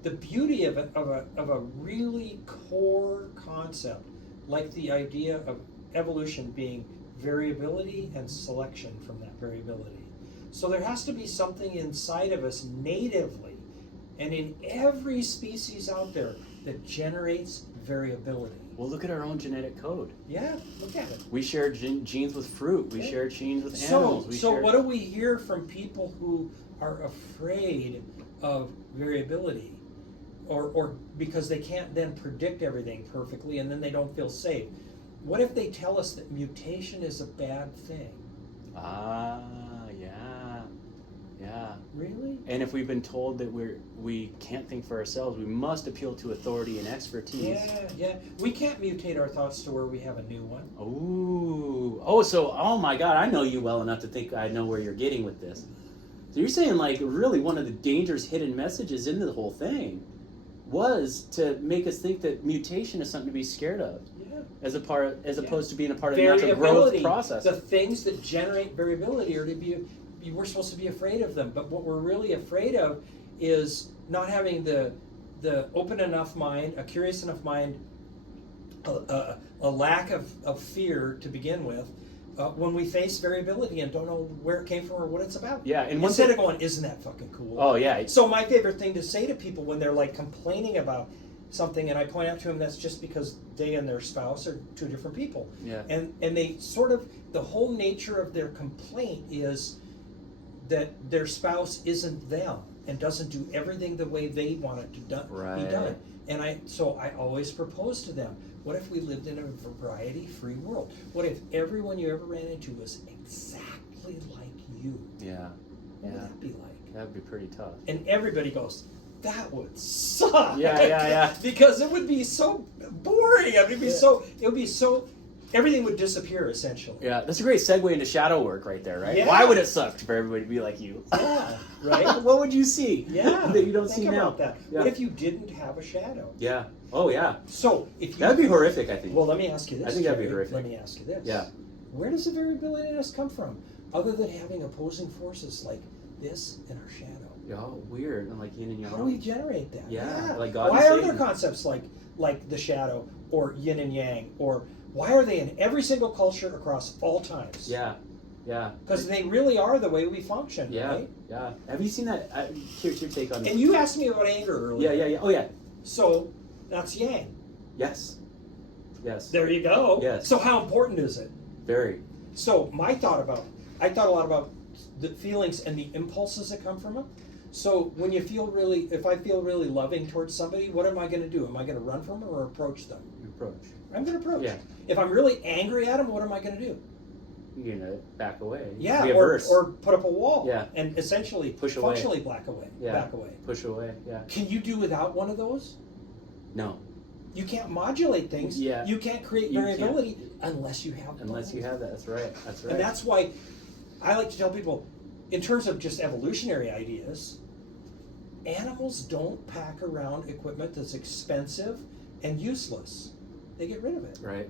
the beauty of a really core concept, like the idea of evolution being variability and selection from that variability. So there has to be something inside of us natively and in every species out there that generates variability. Well, look at our own genetic code. Yeah, look at it. We share genes with fruit. We share genes with animals. So what do we hear from people who are afraid of variability? Or because they can't then predict everything perfectly and then they don't feel safe. What if they tell us that mutation is a bad thing? Yeah. Really? And if we've been told that we can't think for ourselves, we must appeal to authority and expertise. Yeah. We can't mutate our thoughts to where we have a new one. Oh my God, I know you well enough to think I know where you're getting with this. So you're saying really one of the dangerous hidden messages in the whole thing was to make us think that mutation is something to be scared of, as opposed to being a part of the natural growth process. The things that generate variability are we're supposed to be afraid of them, but what we're really afraid of is not having the open enough mind, a curious enough mind, a lack of fear to begin with, when we face variability and don't know where it came from or what it's about. Yeah, and instead of going, isn't that fucking cool? Oh yeah. So my favorite thing to say to people when they're like complaining about something, and I point out to them that's just because they and their spouse are two different people. Yeah. And they sort of, the whole nature of their complaint is that their spouse isn't them and doesn't do everything the way they want it to be done. And I always propose to them, what if we lived in a variety-free world? What if everyone you ever ran into was exactly like you? Yeah. What would that be like? That would be pretty tough. And everybody goes, that would suck. Yeah. Because it would be so boring. I mean, it would be so, everything would disappear essentially. Yeah, that's a great segue into shadow work right there, right? Yeah. Why would it suck for everybody to be like you? Yeah, right? What would you see? Yeah. That you don't Think see now? about that. Yeah. What if you didn't have a shadow? Yeah. Oh, yeah. So if you... That would be horrific, I think. Well, let me ask you this. I think that'd be Jerry. horrific. Let me ask you this. Yeah. Where does the variability in us come from? Other than having opposing forces like this and our shadow. Oh, weird. And like yin and yang. How do we generate that? Yeah. Like God Why and are Satan. there concepts like the shadow or yin and yang, or why are they in every single culture across all times? Yeah. Yeah. Because they really are the way we function, Yeah. right? Yeah. Have you seen that? Here's your take on it. And you asked me about anger earlier. Yeah. Oh, yeah. So that's yang. Yes. There you go. Yes. So how important is it? Very. So I thought a lot about the feelings and the impulses that come from them. So when if I feel really loving towards somebody, what am I going to do? Am I going to run from them or approach them? Approach. I'm going to approach. Yeah. If I'm really angry at them, what am I going to do? You're going to back away. Yeah, Reverse. or put up a wall. Yeah. And essentially Push away. functionally back away. Yeah. Back away. Push away. Yeah. Can you do without one of those? No. You can't modulate things. Yeah. You can't create You variability unless you have Unless you have that. That's right. And that's why I like to tell people, in terms of just evolutionary ideas, animals don't pack around equipment that's expensive and useless. They get rid of it. Right.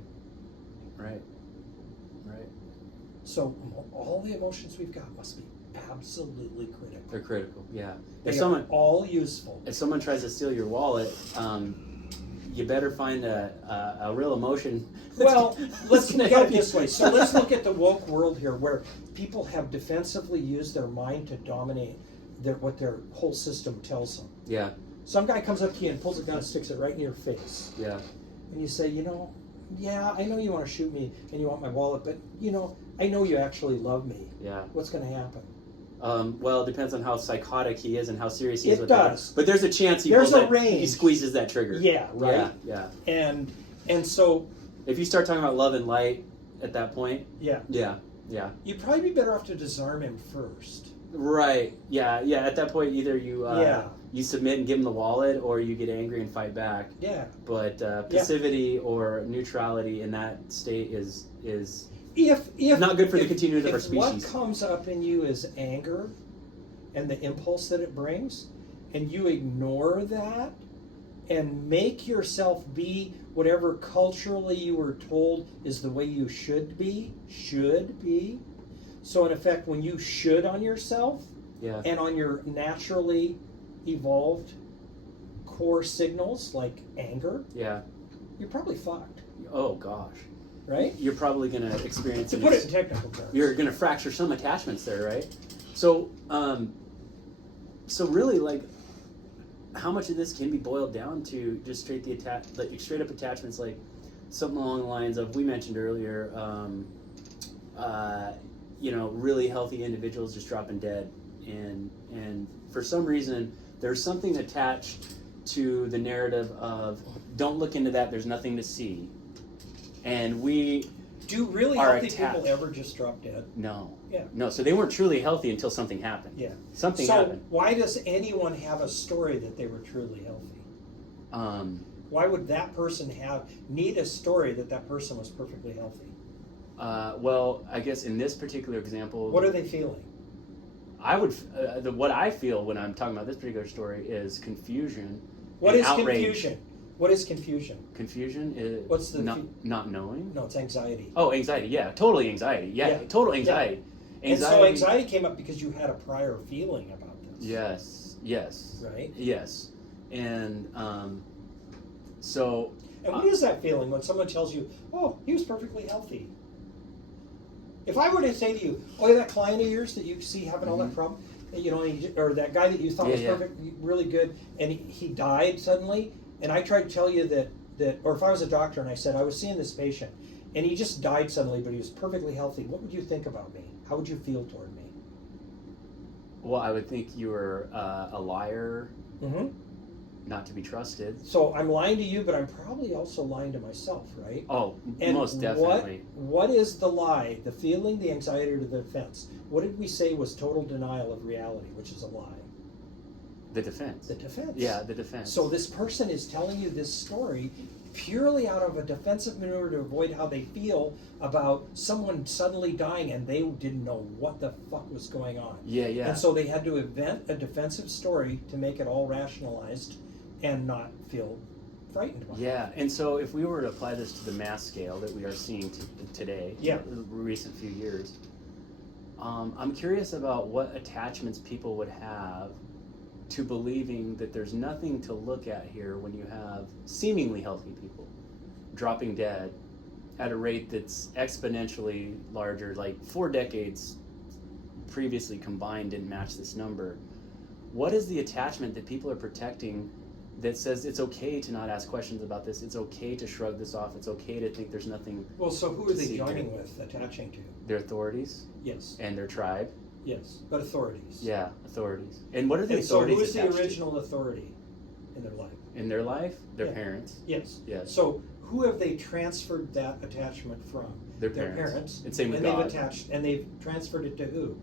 So all the emotions we've got must be absolutely critical. They're critical. Yeah. They are all useful. If someone tries to steal your wallet, you better find a real emotion. Well, let's look at help it this way. So let's look at the woke world here, where people have defensively used their mind to dominate what their whole system tells them. Yeah. Some guy comes up to you and pulls a gun and sticks it right in your face. Yeah. And you say, yeah, I know you want to shoot me and you want my wallet, but, I know you actually love me. Yeah. What's going to happen? Well, it depends on how psychotic he is and how serious he is It with does. that. But there's a chance he squeezes that trigger. Yeah, right. Yeah. And so if you start talking about love and light at that point, yeah, you'd probably be better off to disarm him first. Right. Yeah. At that point, either you submit and give him the wallet, or you get angry and fight back. Yeah. But passivity or neutrality in that state is if not good for the continuity of our species. What comes up in you is anger and the impulse that it brings, and you ignore that and make yourself be whatever culturally you were told is the way you should be. So in effect, when you should on yourself and on your naturally evolved core signals like anger, you're probably fucked. Oh gosh. Right? You're probably going to experience to put it in technical terms. You're going to fracture some attachments there, right? So, really, like, how much of this can be boiled down to just straight up attachments, like something along the lines of, we mentioned earlier, really healthy individuals just dropping dead, and for some reason there's something attached to the narrative of, don't look into that, there's nothing to see. And do really healthy people ever just drop dead? No. Yeah. No, so they weren't truly healthy until something happened. Yeah. Something happened. So why does anyone have a story that they were truly healthy? Why would that person need a story that person was perfectly healthy? Well, I guess in this particular example, what are they feeling? What I feel when I'm talking about this particular story is confusion What and is outrage. confusion? What is confusion? Confusion is What's the not knowing. No, it's anxiety. Oh, anxiety. Yeah, totally anxiety. Yeah, total anxiety. And so anxiety came up because you had a prior feeling about this. Yes. Right? Yes. And so... And what is that feeling when someone tells you, oh, he was perfectly healthy? If I were to say to you, oh, yeah, that client of yours that you see having all that problem, you know, or that guy that you thought was perfect, really good, and he died suddenly, and I tried to tell you that, or if I was a doctor and I said, I was seeing this patient, and he just died suddenly, but he was perfectly healthy, what would you think about me? How would you feel toward me? Well, I would think you were a liar, Mm-hmm. not to be trusted. So I'm lying to you, but I'm probably also lying to myself, right? Oh, And most definitely. What is the lie? The feeling, the anxiety, or the defense? What did we say was total denial of reality, which is a lie? The defense. The defense. Yeah, the defense. So this person is telling you this story purely out of a defensive maneuver to avoid how they feel about someone suddenly dying and they didn't know what the fuck was going on. Yeah. And so they had to invent a defensive story to make it all rationalized and not feel frightened by it. Yeah, and so if we were to apply this to the mass scale that we are seeing today, the recent few years, I'm curious about what attachments people would have to believing that there's nothing to look at here when you have seemingly healthy people dropping dead at a rate that's exponentially larger, like 4 decades previously combined didn't match this number. What is the attachment that people are protecting that says it's okay to not ask questions about this, it's okay to shrug this off, it's okay to think there's nothing? Well, so who are they joining with, attaching to? Their authorities. Yes. And their tribe. Yes, but authorities. Yeah, authorities. And what are the And so authorities who is the attached to? original authority in their life? In their life? Their parents. Yes. Yes. So who have they transferred that attachment from? Their parents. And same with and God. they've attached, and they've transferred it to who?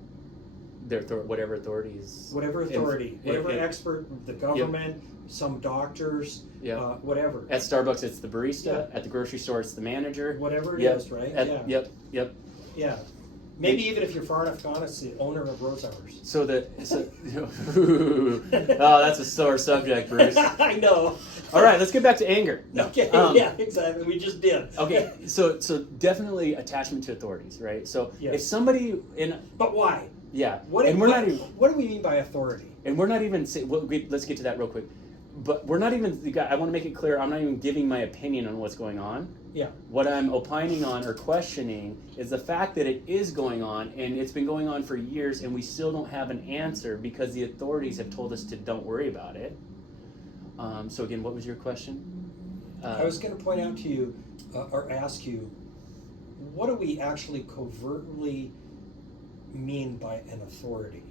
Their whatever authorities. Whatever authority, whatever expert, the government, some doctors, whatever. At Starbucks, it's the barista. At the grocery store, it's the manager. Whatever it is, right? Yep. Yeah. Maybe even if you're far enough gone, it's the owner of Rose Hours. Oh, that's a sore subject, Bruce. I know. All right, let's get back to anger. No. Okay, yeah, exactly. We just did. Okay, so definitely attachment to authorities, right? So Yes. if somebody But why? Yeah, What do we mean by authority? And we're not even let's get to that real quick. But we're not even, I want to make it clear, I'm not even giving my opinion on what's going on. Yeah. What I'm opining on or questioning is the fact that it is going on, and it's been going on for years, and we still don't have an answer because the authorities have told us to don't worry about it. So again, what was your question? I was going to point out to you, or ask you, what do we actually covertly mean by an authority?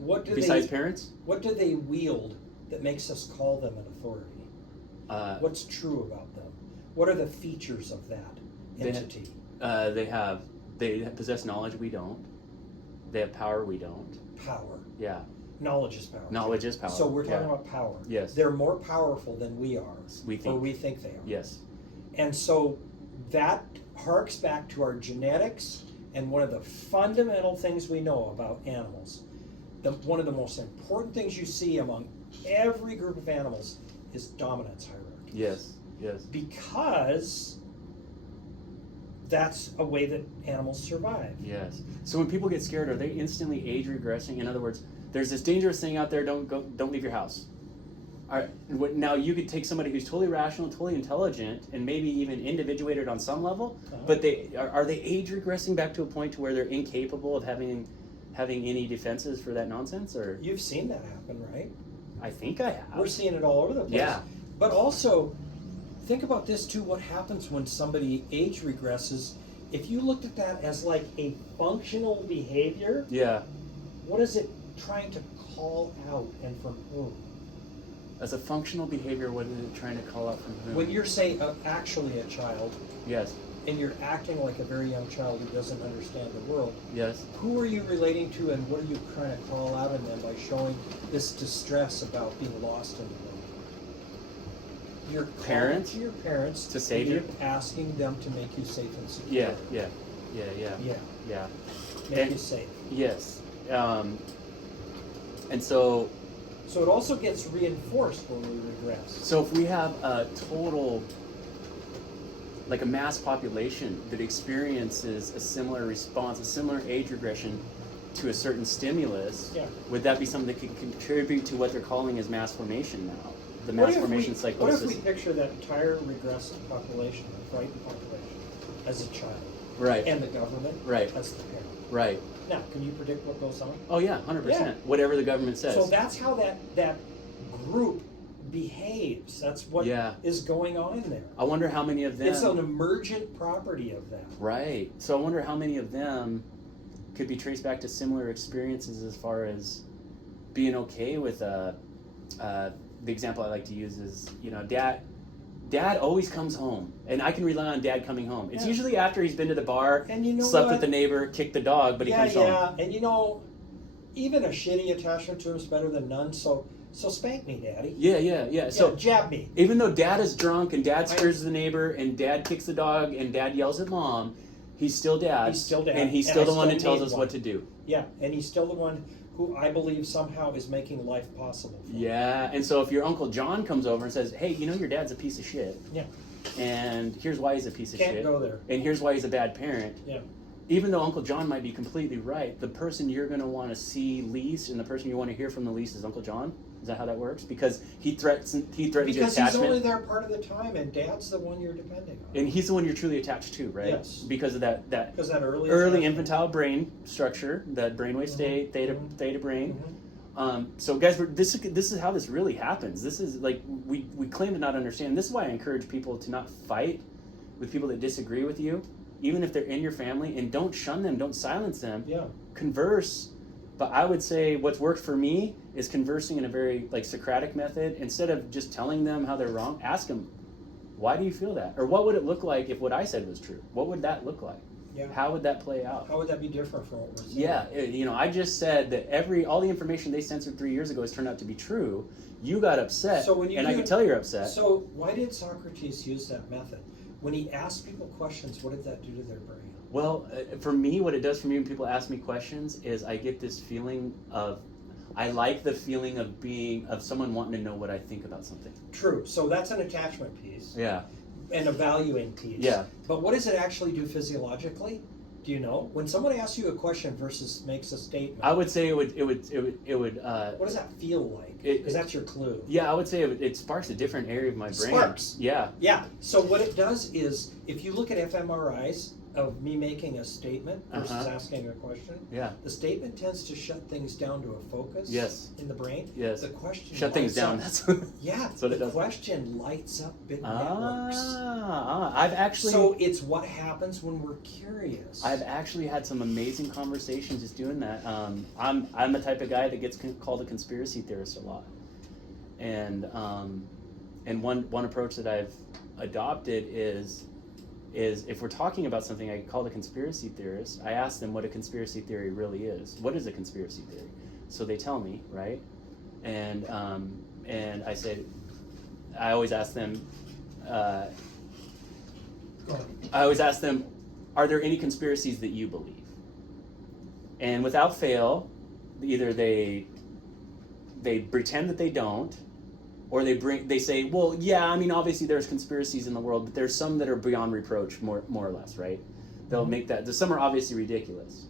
What do Besides parents? What do they wield that makes us call them an authority? What's true about them? What are the features of that entity? They possess knowledge we don't. They have power we don't. Power. Yeah. Knowledge is power. Knowledge is power. So we're talking about power. Yes. They're more powerful than we are. We think. Or we think they are. Yes. And so that harks back to our genetics, and one of the fundamental things we know about animals. One of the most important things you see among every group of animals is dominance hierarchy. Yes. Because that's a way that animals survive. Yes. So when people get scared, are they instantly age regressing? In other words, there's this dangerous thing out there. Don't leave your house. All right. Now you could take somebody who's totally rational, totally intelligent, and maybe even individuated on some level, but they are they age regressing back to a point to where they're incapable of having any defenses for that nonsense? Or You've seen that happen, right? I think I have. We're seeing it all over the place. Yeah. But also, think about this too. What happens when somebody age regresses? If you looked at that as like a functional behavior, what is it trying to call out, and from whom? As a functional behavior, what is it trying to call out from whom? When you're, say, actually a child, yes, and you're acting like a very young child who doesn't understand the world, yes, who are you relating to, and what are you trying to call out in them by showing this distress about being lost in the world? You're parents, to your parents to save you, asking them to make you safe and secure. Yeah. Make you safe. Yes, and so So it also gets reinforced when we regress. So if we have a total, like a mass population that experiences a similar response, a similar age regression to a certain stimulus, would that be something that could contribute to what they're calling as mass formation now? The mass formation psychosis. What if we picture that entire regressive population, the frightened population, as a child? Right. And the government as the parent. Right. Now, can you predict what goes on? Oh yeah, 100%. Whatever the government says. So that's how that group behaves. That's what is going on there. I wonder how many of them... It's an emergent property of that. Right. So I wonder how many of them could be traced back to similar experiences as far as being okay with the example I like to use is, Dad always comes home, and I can rely on Dad coming home. It's usually after he's been to the bar, and slept with the neighbor, kicked the dog, but he comes home. Yeah, and even a shitty attachment term is better than none, so spank me, Daddy. Yeah. So jab me. Even though Dad is drunk, and Dad scares the neighbor, and Dad kicks the dog, and Dad yells at Mom, he's still Dad. He's still Dad. And he's still the one that tells us what to do. Yeah, and he's still the one who I believe somehow is making life possible for Yeah, and so if your Uncle John comes over and says, hey, your dad's a piece of shit. Yeah. And here's why he's a piece of shit. Can't go there. And here's why he's a bad parent. Yeah. Even though Uncle John might be completely right, the person you're going to want to see least and the person you want to hear from the least is Uncle John. Is that how that works? Because he threatens your attachment. Because he's only there part of the time, and Dad's the one you're depending on. And he's the one you're truly attached to, right? Yes. Because of that early infantile brain structure, that brainwave state, theta brain. Mm-hmm. So guys, this is how this really happens. This is like we claim to not understand. This is why I encourage people to not fight with people that disagree with you, even if they're in your family, and don't shun them, don't silence them. Yeah. Converse. But I would say what's worked for me is conversing in a very Socratic method. Instead of just telling them how they're wrong, ask them, why do you feel that? Or what would it look like if what I said was true? What would that look like? Yeah. How would that play out? How would that be different from what we're saying? Yeah, I just said that all the information they censored 3 years ago has turned out to be true. You got upset, I can tell you're upset. So why did Socrates use that method? When he asked people questions, what did that do to their brain? Well, for me, what it does for me when people ask me questions is I get this feeling I like the feeling of someone wanting to know what I think about something. True. So that's an attachment piece. Yeah. And a valuing piece. Yeah. But what does it actually do physiologically? Do you know? When someone asks you a question versus makes a statement, I would say it would. What does that feel like? Because that's your clue. Yeah, I would say it sparks a different area of my brain. Sparks. Yeah. Yeah. So what it does is, if you look at fMRIs of me making a statement versus asking a question, the statement tends to shut things down to a focus. Yes. In the brain. Yes. The question shut things down. That's what it does. The question lights up bit networks. I've actually. So it's what happens when we're curious. I've actually had some amazing conversations just doing that. I'm the type of guy that gets called a conspiracy theorist a lot, and one approach that I've adopted is if we're talking about something I call a conspiracy theorist, I ask them what a conspiracy theory really is. What is a conspiracy theory? So they tell me, right? And I say, I always ask them, are there any conspiracies that you believe? And without fail, either they pretend that they don't, or they say, well, yeah, I mean, obviously there's conspiracies in the world, but there's some that are beyond reproach, more or less, right? They'll make that. Some are obviously ridiculous.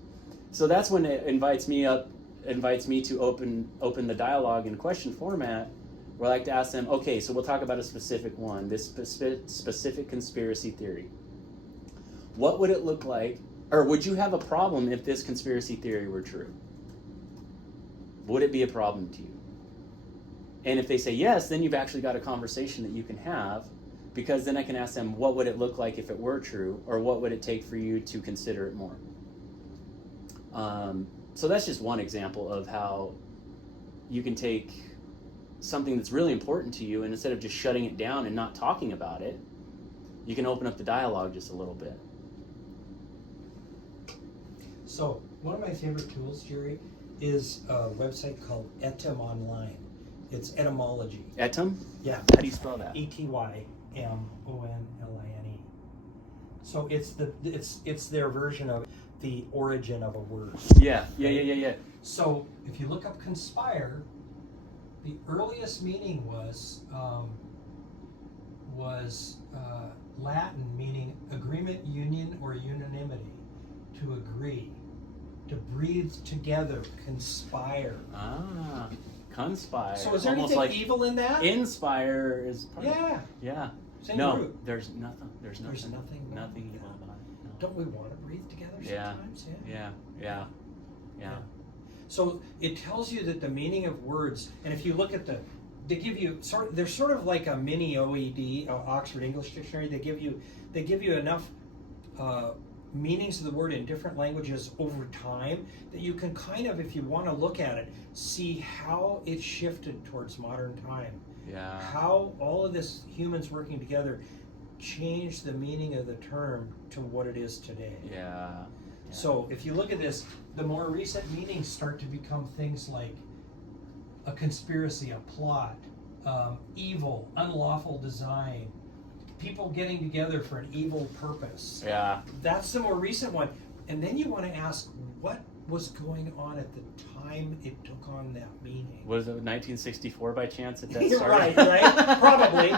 So that's when it invites me to open the dialogue in question format, where I like to ask them, okay, so we'll talk about a specific one, this specific conspiracy theory. What would it look like, or would you have a problem if this conspiracy theory were true? Would it be a problem to you? And if they say yes, then you've actually got a conversation that you can have, because then I can ask them, what would it look like if it were true, or what would it take for you to consider it more? So that's just one example of how you can take something that's really important to you, and instead of just shutting it down and not talking about it, you can open up the dialogue just a little bit. So one of my favorite tools, Jerry, is a website called Etym Online. It's etymology. Etym? Yeah. How do you spell that? Etymonline. So it's their version of the origin of a word. Yeah. So if you look up conspire, The earliest meaning was Latin, meaning agreement, union, or unanimity. To agree, to breathe together, conspire. Ah, conspire. So is there Almost anything like evil in that? inspire is part Yeah. Yeah. Same No, root. there's nothing. There's There's nothing. nothing. Nothing evil about it. No. Don't we want to breathe together Yeah. sometimes? Yeah. So it tells you that the meaning of words, and if you look at they give you they're sort of like a mini OED, Oxford English Dictionary. They give you enough meanings of the word in different languages over time that you can kind of, if you want to look at it, see how it shifted towards modern time. Yeah. How all of this humans working together changed the meaning of the term to what it is today. Yeah. So if you look at this, the more recent meanings start to become things like a conspiracy, a plot, evil, unlawful design, people getting together for an evil purpose. Yeah. That's the more recent one. And then you want to ask, what was going on at the time it took on that meaning? Was it 1964 by chance at that You're started? right, probably.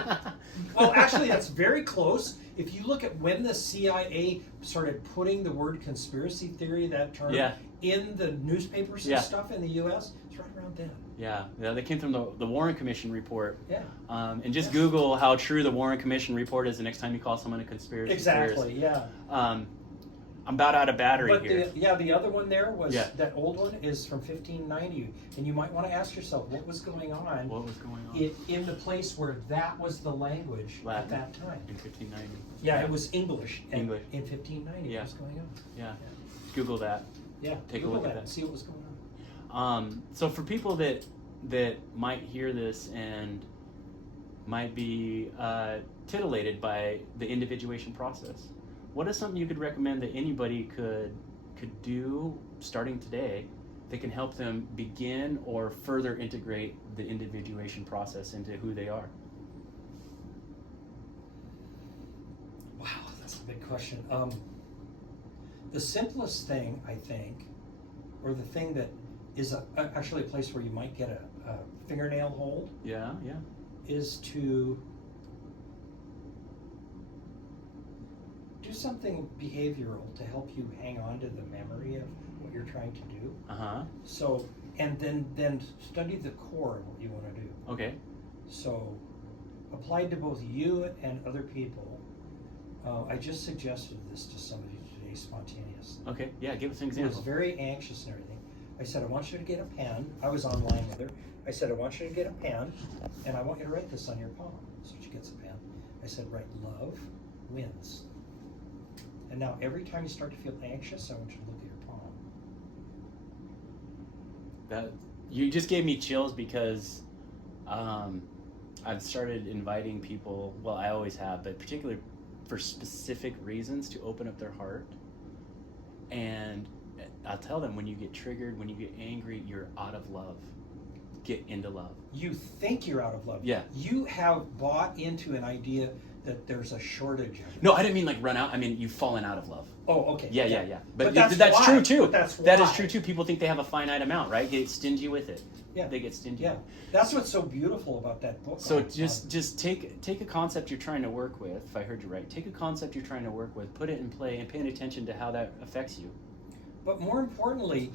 Well, actually, that's very close. If you look at when the CIA started putting the word conspiracy theory, that term, in the newspapers and stuff in the U.S., it's right around then. Yeah, they came from the Warren Commission report. Yeah. And just Google how true the Warren Commission report is the next time you call someone a conspiracy theorist. Exactly, yeah. I'm about out of battery But here. the other one there was, that old one is from 1590, and you might want to ask yourself, what was going on? What was going on? In the place where that was the language Latin, at that time. in 1590. Yeah, it was English. English. In 1590, what was going on? Yeah. Google that. Yeah, Take Google a look at that. and see what was going on. So for people that might hear this and might be titillated by the individuation process, what is something you could recommend that anybody could do starting today that can help them begin or further integrate the individuation process into who they are? Wow, that's a big question. The simplest thing, I think, or the thing that is actually a place where you might get a fingernail hold, is to do something behavioral to help you hang on to the memory of what you're trying to do. So, and then study the core of what you want to do. Okay. So, applied to both you and other people. I just suggested this to somebody today, spontaneous. Okay. Yeah. Give us an Who example. was very anxious and everything. I said, I want you to get a pen. I was online with her. I said, I want you to get a pen, and I want you to write this on your palm. So she gets a pen. I said, write love wins. And now every time you start to feel anxious, I want you to look at your palm. That you just gave me chills because I've started inviting people. Well, I always have, but particularly for specific reasons, to open up their heart. And I'll tell them, when you get triggered, when you get angry, you're out of love. Get into love. You think you're out of love. Yeah. You have bought into an idea that there's a shortage of it. No, I didn't mean like run out. I mean, you've fallen out of love. Oh, okay. Yeah. But that's that's why. true too. But that's that is why. true too. People think they have a finite amount, right? Get stingy with it. Yeah. They get stingy. Yeah. That's what's so beautiful about that book. So just take a concept you're trying to work with. If I heard you right, take a concept you're trying to work with, put it in play, and pay attention to how that affects you. But more importantly,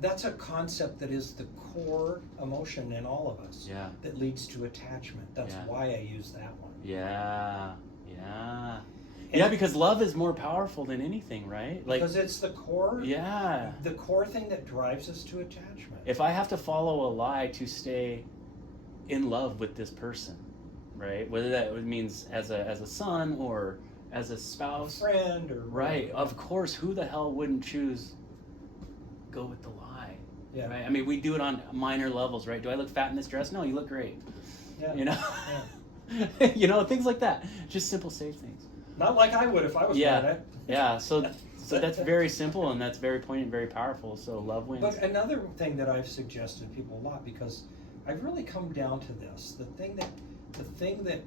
that's a concept that is the core emotion in all of us. Yeah. That leads to attachment. That's why I use that one. Yeah, because love is more powerful than anything, right? Like, because it's the core. Yeah. The core thing that drives us to attachment. If I have to follow a lie to stay in love with this person, right? Whether that means as a son or as a spouse, a friend, or right? Of course, who the hell wouldn't choose go with the lie? Yeah. Right? I mean, we do it on minor levels, right? Do I look fat in this dress? No, you look great. Yeah. You know, things like that. Just simple, safe things. Not like I would if I was wearing it. Yeah. So that's very simple, and that's very poignant, very powerful. So love wins. But another thing that I've suggested to people a lot, because I've really come down to this: the thing that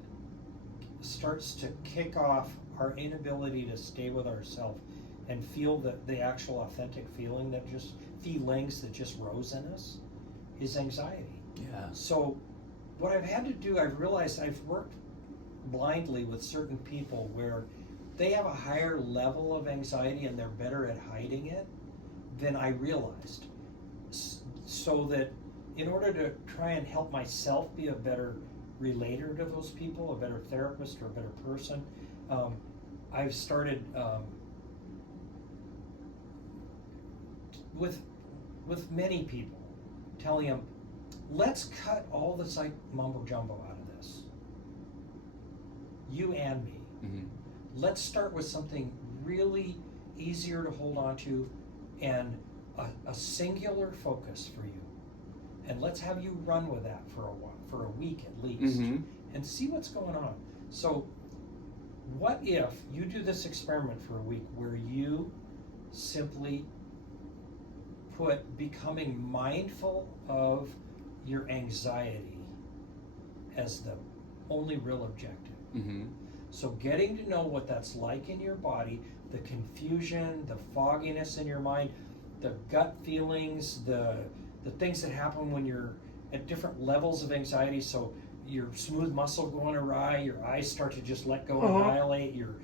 starts to kick off our inability to stay with ourselves and feel the actual authentic feelings that just rose in us is anxiety. Yeah. So what I've had to do, I've realized I've worked blindly with certain people where they have a higher level of anxiety and they're better at hiding it than I realized. So that in order to try and help myself be a better relator to those people, a better therapist or a better person, I've started with many people telling them, let's cut all the mumbo jumbo out of this. You and me. Mm-hmm. Let's start with something really easier to hold on to and a singular focus for you. And let's have you run with that for a while, for a week at least, Mm-hmm. and see what's going on. So what if you do this experiment for a week where you simply put becoming mindful of your anxiety as the only real objective. Mm-hmm. So getting to know what that's like in your body, the confusion, the fogginess in your mind, the gut feelings, the things that happen when you're at different levels of anxiety. So your smooth muscle going awry, your eyes start to just let go and dilate, your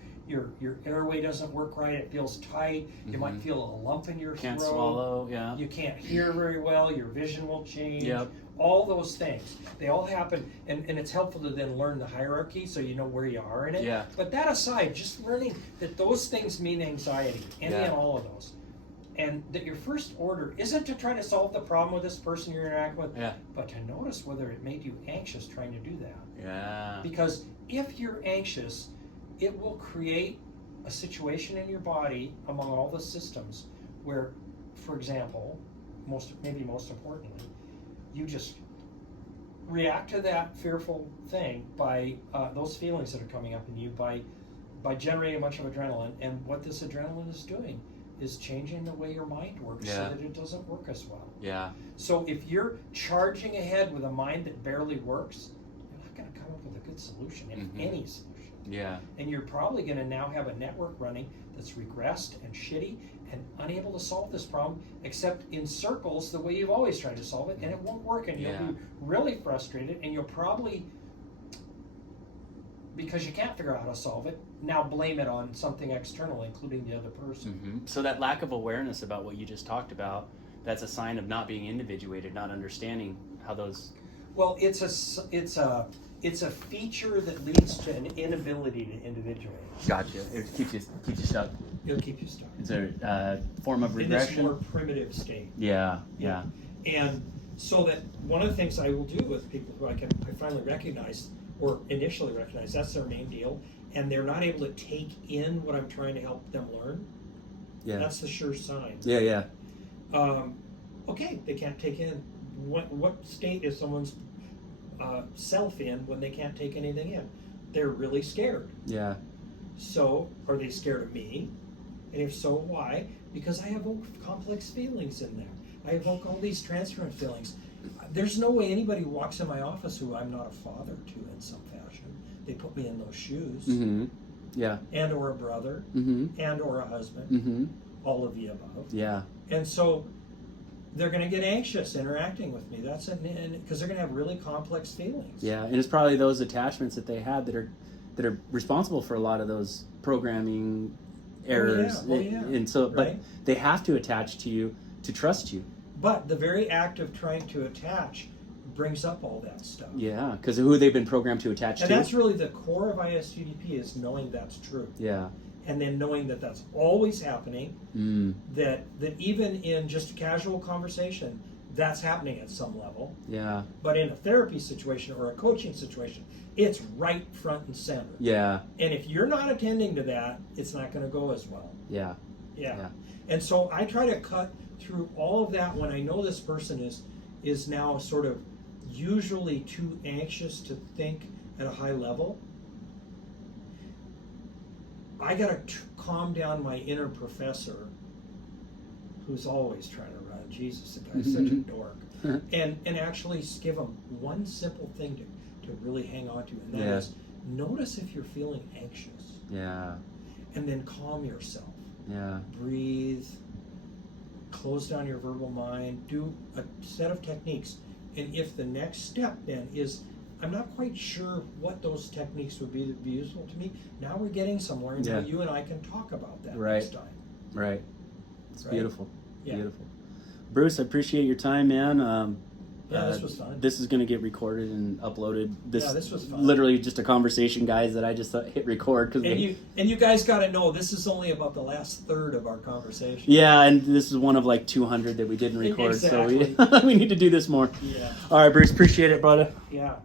airway doesn't work right, it feels tight, you might feel a lump in your Can't throat. swallow, yeah. You can't hear very well, your vision will change. Yep. All those things, they all happen, and it's helpful to then learn the hierarchy so you know where you are in it. Yeah. But that aside, just learning that those things mean anxiety, any and all of those. And that your first order isn't to try to solve the problem with this person you're interacting with, but to notice whether it made you anxious trying to do that. Yeah. Because if you're anxious, it will create a situation in your body among all the systems where, for example, most importantly, you just react to that fearful thing by those feelings that are coming up in you by generating a bunch of adrenaline. And what this adrenaline is doing is changing the way your mind works so that it doesn't work as well. Yeah. So if you're charging ahead with a mind that barely works, you're not going to come up with a good solution, if any solution. Yeah. And you're probably going to now have a network running that's regressed and shitty and unable to solve this problem except in circles the way you've always tried to solve it, and it won't work, and you'll be really frustrated, and you'll probably, because you can't figure out how to solve it, now blame it on something external, including the other person. Mm-hmm. So that lack of awareness about what you just talked about, that's a sign of not being individuated, not understanding how those... Well, it's a feature that leads to an inability to individuate. Gotcha. It keeps you stuck. It'll keep you stuck. Is there a form of regression? In this more primitive state. Yeah. And so that one of the things I will do with people who I finally recognize, or initially recognize, that's their main deal, and they're not able to take in what I'm trying to help them learn. Yeah. That's the sure sign. Yeah. Okay, they can't take in. What state is someone's self in when they can't take anything in? They're really scared. Yeah. So, are they scared of me? And if so, why? Because I evoke complex feelings in there. I evoke all these transference feelings. There's no way anybody walks in my office who I'm not a father to in some fashion. They put me in those shoes. Mm-hmm. Yeah. And or a brother. Mm-hmm. And or a husband. Mm-hmm. All of the above. Yeah. And so they're going to get anxious interacting with me. That's because they're going to have really complex feelings. Yeah, and it's probably those attachments that they had that are responsible for a lot of those programming errors. And so, but they have to attach to you to trust you. But the very act of trying to attach brings up all that stuff. Yeah, because of who they've been programmed to attach to. And that's really the core of ISTDP, is knowing that's true. Yeah. And then knowing that that's always happening, that even in just a casual conversation, that's happening at some level. Yeah. But in a therapy situation or a coaching situation, it's right front and center. Yeah. And if you're not attending to that, it's not going to go as well. Yeah. And so I try to cut through all of that when I know this person is now sort of usually too anxious to think at a high level. I got to calm down my inner professor who's always trying to run. Jesus, the guy's such a dork. And actually give him one simple thing to really hang on to, and that is notice if you're feeling anxious. Yeah. And then calm yourself. Yeah. Breathe. Close down your verbal mind. Do a set of techniques. And if the next step then is, I'm not quite sure what those techniques would be that would be useful to me. Now we're getting somewhere, and now you and I can talk about that next time. Right. It's beautiful. Yeah. Beautiful. Bruce, I appreciate your time, man. This was fun. This is going to get recorded and uploaded. This was fun. Literally just a conversation, guys, that I just hit record. You guys got to know, this is only about the last third of our conversation. Yeah, and this is one of like 200 that we didn't record, Exactly. so we need to do this more. Yeah. All right, Bruce, appreciate it, brother. Yeah.